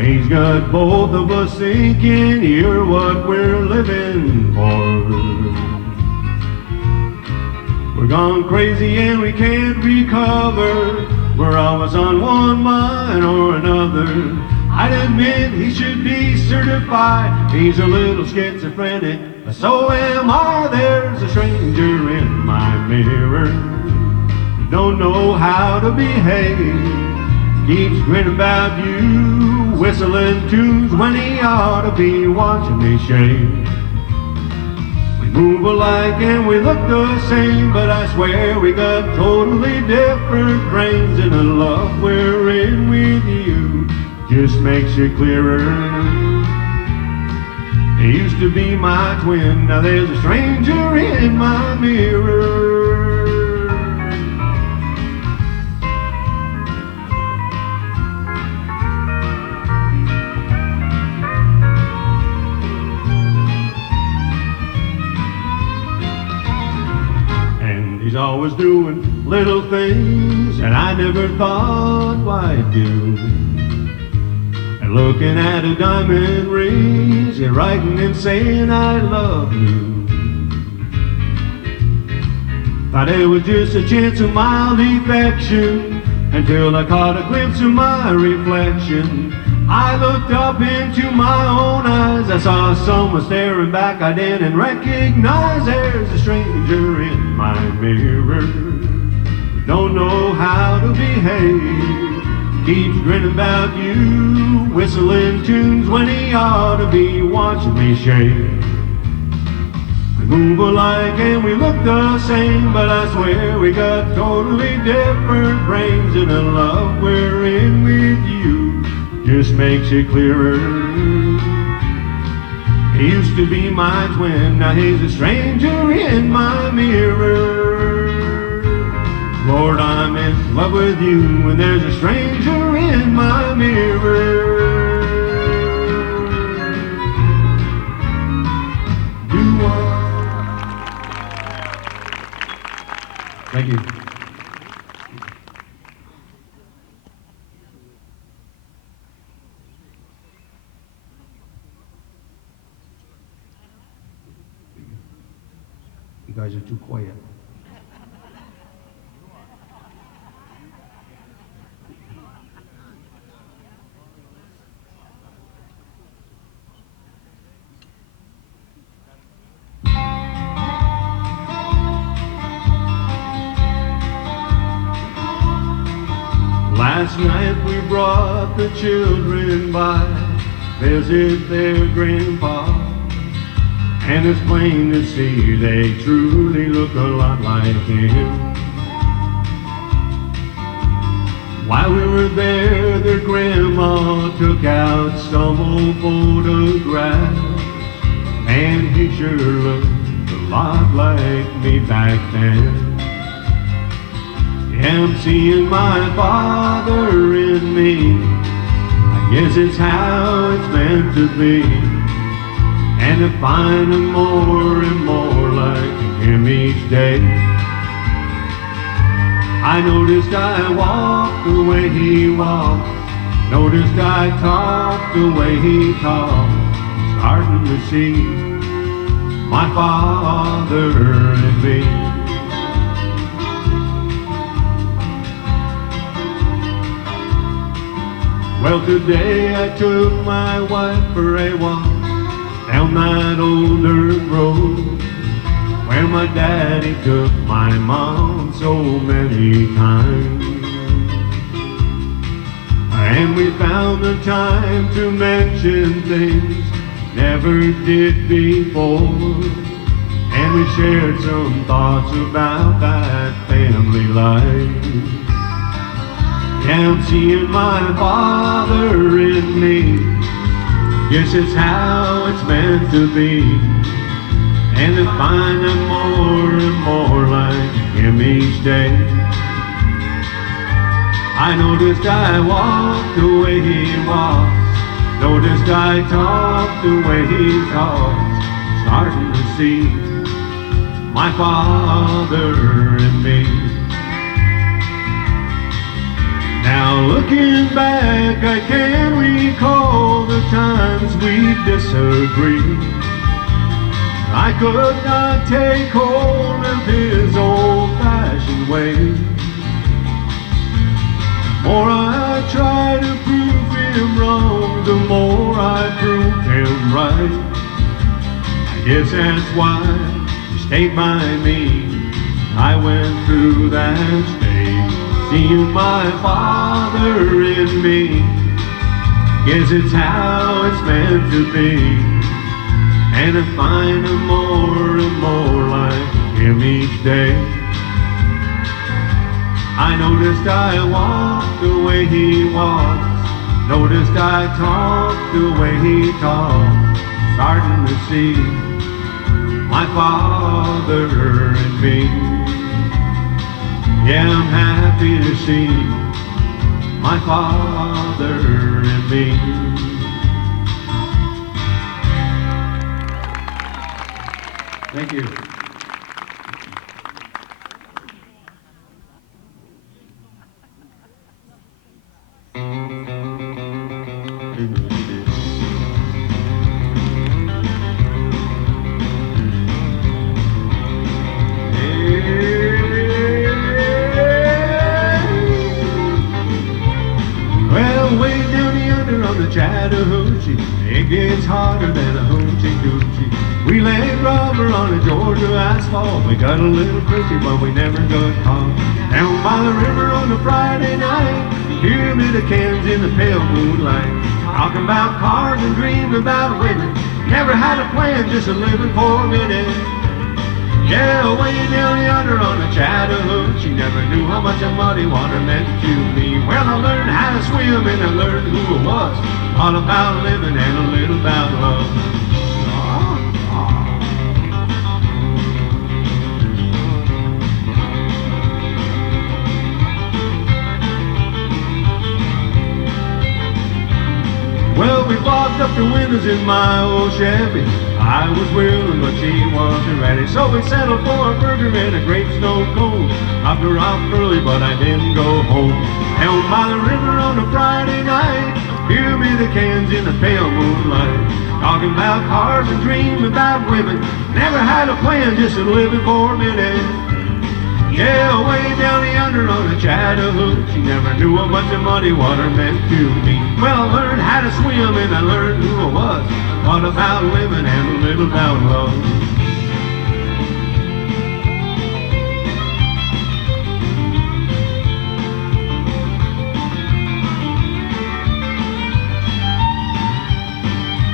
He's got both of us thinking you're what we're living for. We're gone crazy and we can't recover. We're always on one mind or another. I'd admit he should be certified. He's a little schizophrenic, but so am I. There's a stranger in my mirror who don't know how to behave. Keeps grinning about you, whistling tunes when he ought to be watching me shave. We move alike and we look the same, but I swear we got totally different brains, and the love we're in with you just makes it clearer. He used to be my twin, now there's a stranger in my mirror. He's always doing little things that I never thought I'd do. And looking at a diamond rings and writing and saying I love you. Thought it was just a chance of mild affection until I caught a glimpse of my reflection. I looked up into my own eyes. I saw someone staring back. I didn't recognize. There's a stranger in my mirror who don't know how to behave. Keeps grinning about you, whistling tunes when he ought to be watching me shave. We move alike and we look the same, but I swear we got totally different brains, and the love we're in with you just makes it clearer. He used to be my twin, now he's a stranger in my mirror. Lord, I'm in love with you, and there's a stranger in my mirror. Thank you. You guys are too quiet. Last night we brought the children by, visit their grandpa, and it's plain to see they truly look a lot like him. While we were there, their grandma took out some old photographs, and he sure looked a lot like me back then. Yeah, I'm seeing my father in me. I guess it's how it's meant to be. And to find him more and more like him each day. I noticed I walked the way he walked. Noticed I talked the way he talked. Starting to see my father in me. Well, today I took my wife for a walk down that old dirt road where my daddy took my mom so many times. And we found the time to mention things never did before. And we shared some thoughts about that family life. And seeing my father in me, guess it's how it's meant to be. And to find I'm more and more like him each day. I noticed I walked the way he walks, noticed I talked the way he talks, starting to see my father in me. Now looking back, I can recall the times we disagreed. I could not take hold of his old-fashioned ways. The more I try to prove him wrong, the more I prove him right. I guess that's why he stayed by me. I went through that stage, seeing my father in me. Guess it's how it's meant to be. And I find him more and more like him each day. I noticed I walked the way he walks, noticed I talked the way he talks, starting to see my father in me. Yeah, I'm happy to see my father in me. Thank you. Well, way down yonder on the Chattahoochee, it gets hotter than a hoochie coochie. We laid rubber on the Georgia asphalt. We got a little crazy, but we never got caught. Down by the river on a Friday night, hear me the cans in the pale moonlight, talking about cars and dreaming about women. Never had a plan, just a living for a minute. Yeah, way down yonder on the Chattahoochee, never knew how much a muddy water meant to me. Well, I learned how to swim and I learned who I was, all about living and a little about love. Well, we fogged up the windows in my old Chevy. I was willing, but she wasn't ready. So we settled for a burger and a grape snow cone. Dropped her off early, but I didn't go home. Down by the river on a Friday night, hear me the cans in the pale moonlight, talking about cars and dreaming about women. Never had a plan, just a living for a minute. Yeah, way down yonder on the Chattahoochee, never knew how much of muddy water meant to me. Well, I learned how to swim and I learned who I was, all about living and a little about love.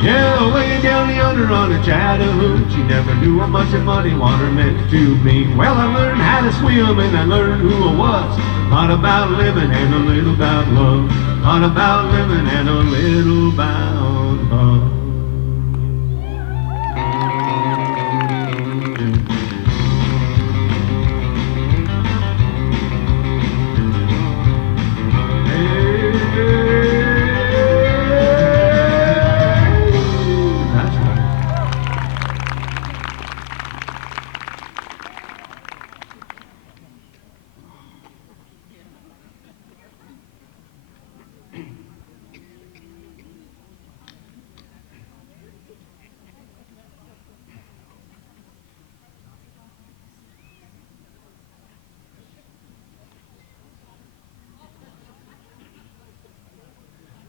Yeah, way down yonder on the Chattahoochee, never knew how much of muddy water meant to me. Well, I learned how to swim and I learned who I was, all about living and a little about love, all about living and a little about love.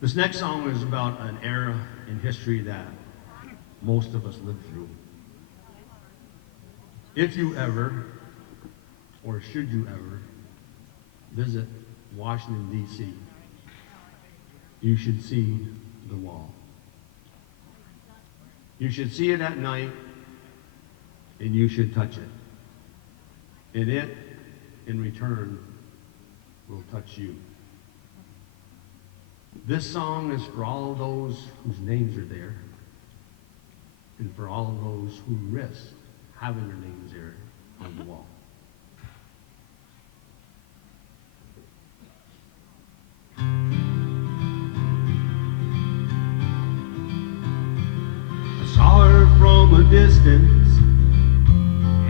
This next song is about an era in history that most of us lived through. If you ever, or should you ever, visit Washington, D.C., you should see the wall. You should see it at night, and you should touch it. And it, in return, will touch you. This song is for all those whose names are there, and for all of those who risked having their names there on the wall. I saw her from a distance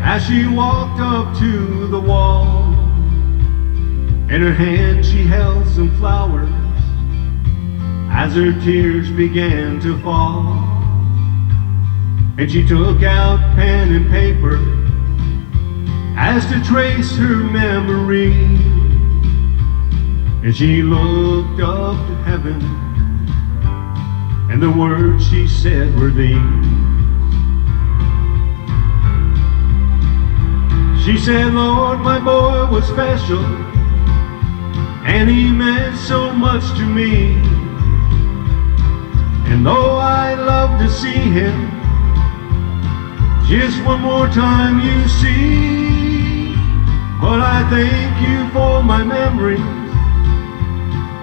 as she walked up to the wall. In her hand she held some flowers as her tears began to fall. And she took out pen and paper as to trace her memory. And she looked up to heaven, and the words she said were these. She said, Lord, my boy was special, and he meant so much to me. And though I love to see him, just one more time you see. But I thank you for my memories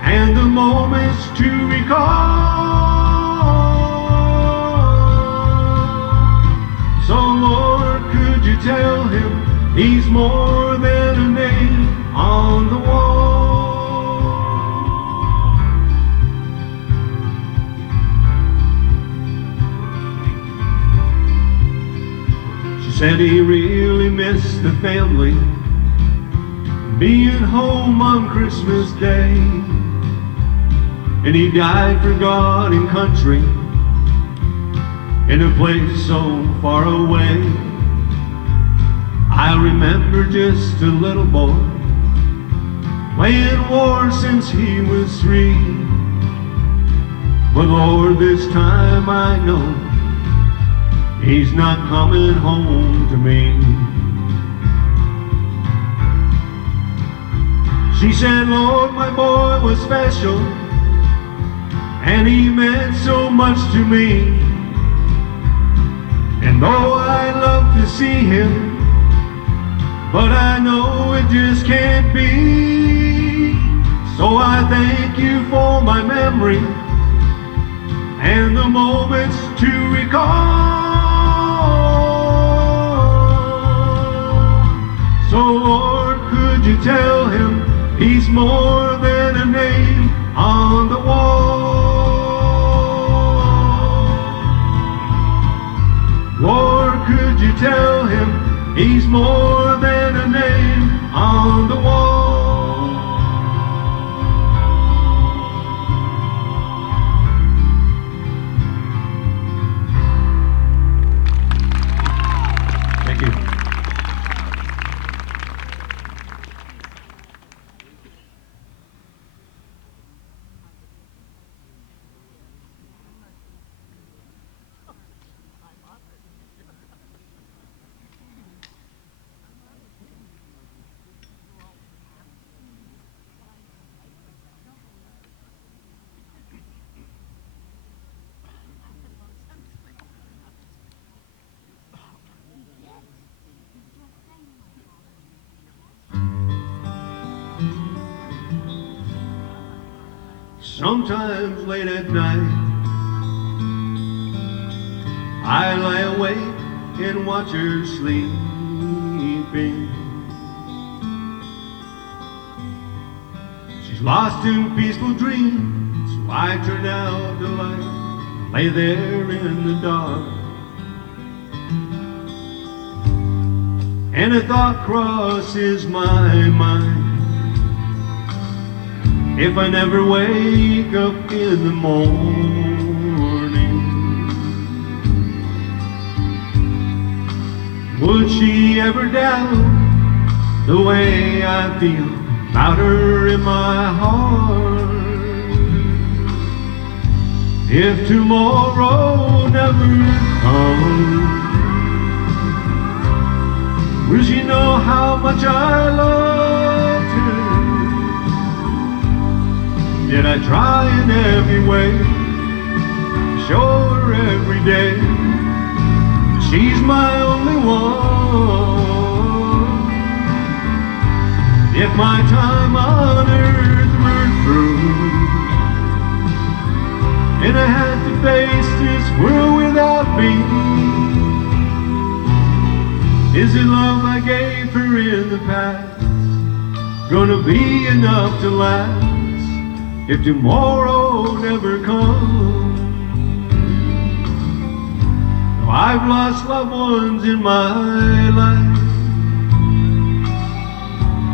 and the moments to recall. So Lord, could you tell him he's more than a name on the wall? She said he really missed the family, being home on Christmas Day. And he died for God and country in a place so far away. I remember just a little boy playing war since he was 3. But Lord, this time I know he's not coming home to me. She said, Lord, my boy was special, and he meant so much to me. And though I love to see him, but I know it just can't be. So I thank you for my memory and the moments to recall. So Lord, could you tell him he's more than a name on the wall? Lord, could you tell him he's more than a name on the wall? Thank you. Sometimes late at night, I lie awake and watch her sleeping. She's lost in peaceful dreams, so I turn out the light, lay there in the dark. And a thought crosses my mind. If I never wake up in the morning, would she ever doubt the way I feel about her in my heart? If tomorrow never comes, will she know how much I loved her? Did I try in every way show her every day she's my only one. If my time on earth were through and I had to face this world without me, is it love I gave her in the past gonna be enough to last if tomorrow never comes? Now, I've lost loved ones in my life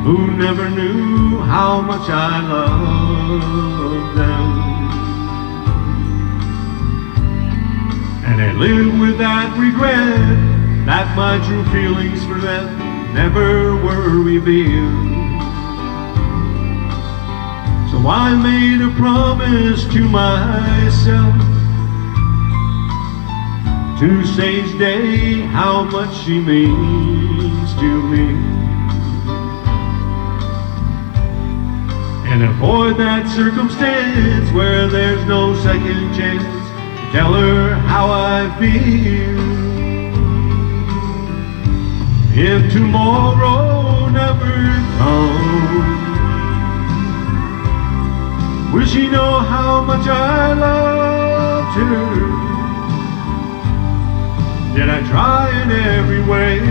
who never knew how much I loved them, and I live with that regret that my true feelings for them never were revealed. So I made a promise to myself to say each day how much she means to me, and avoid that circumstance where there's no second chance to tell her how I feel. If tomorrow never comes, will she know how much I loved her? Did I try in every way to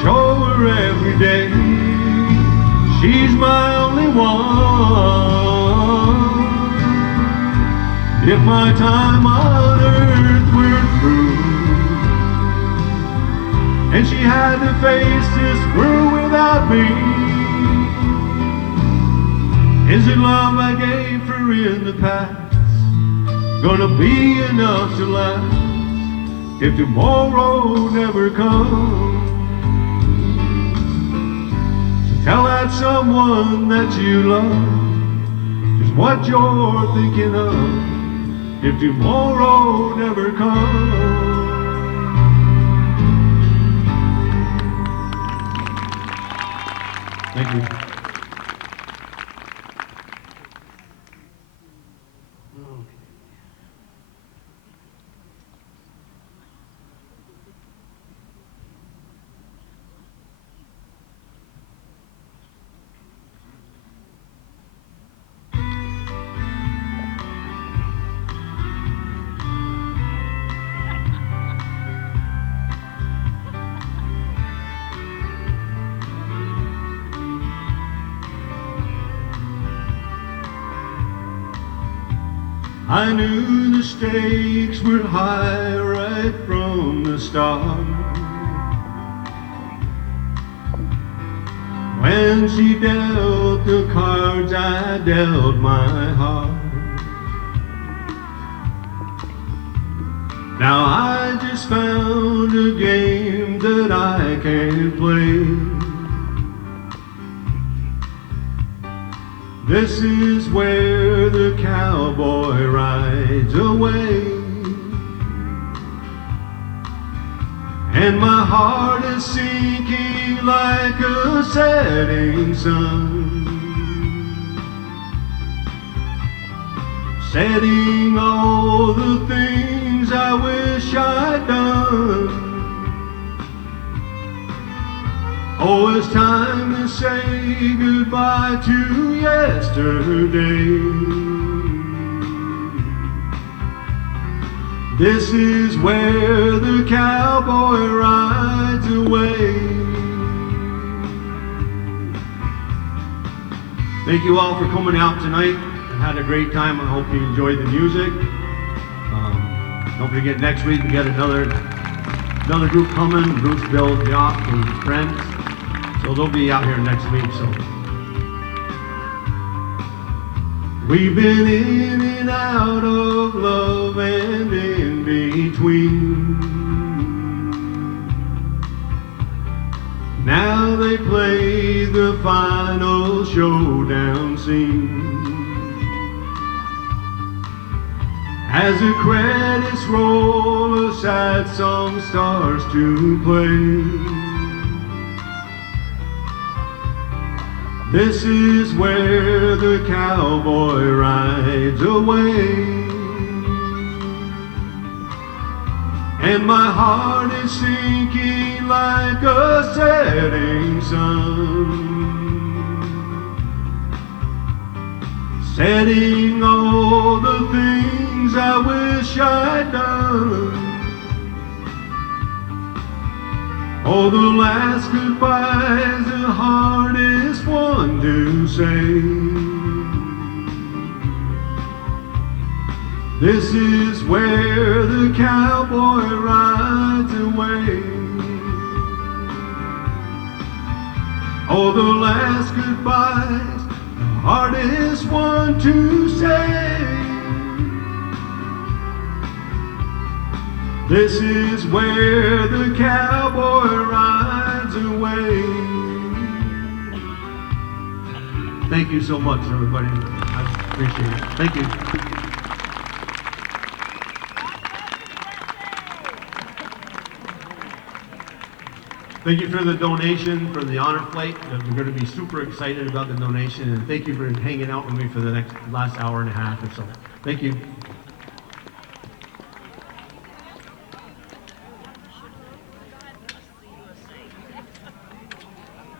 show her every day she's my only one? If my time on earth were through and she had to face this world without me, is it love I gave her in the past gonna be enough to last if tomorrow never comes? So tell that someone that you love just what you're thinking of if tomorrow never comes. Thank you. I knew the stakes were high right from the start. When she dealt the cards, I dealt my heart. Now I just found a game that I can play. This is where the cowboy rides away, and my heart is sinking like a setting sun, setting all the things I wish I'd done. Oh, it's time to say goodbye to yesterday. This is where the cowboy rides away. Thank you all for coming out tonight. I had a great time. I hope you enjoyed the music. Don't forget, next week we got another group coming, Bruce, Bill, Jock, and friends. So they'll be out here next week. So we've been in and out of love and in between. Now they play the final showdown scene. As the credits roll, a sad song starts to play. This is where the cowboy rides away. when my heart is sinking like a setting sun, setting all the things I wish I'd done. Oh, the last goodbye's the hardest one to say. This is where the cowboy rides away. Oh, the last goodbye's the hardest one to say. This is where the cowboy rides away. Thank you so much, everybody. I appreciate it. Thank you. Thank you for the donation, for the honor plate. We're going to be super excited about the donation, and thank you for hanging out with me for the last hour and a half or so. Thank you.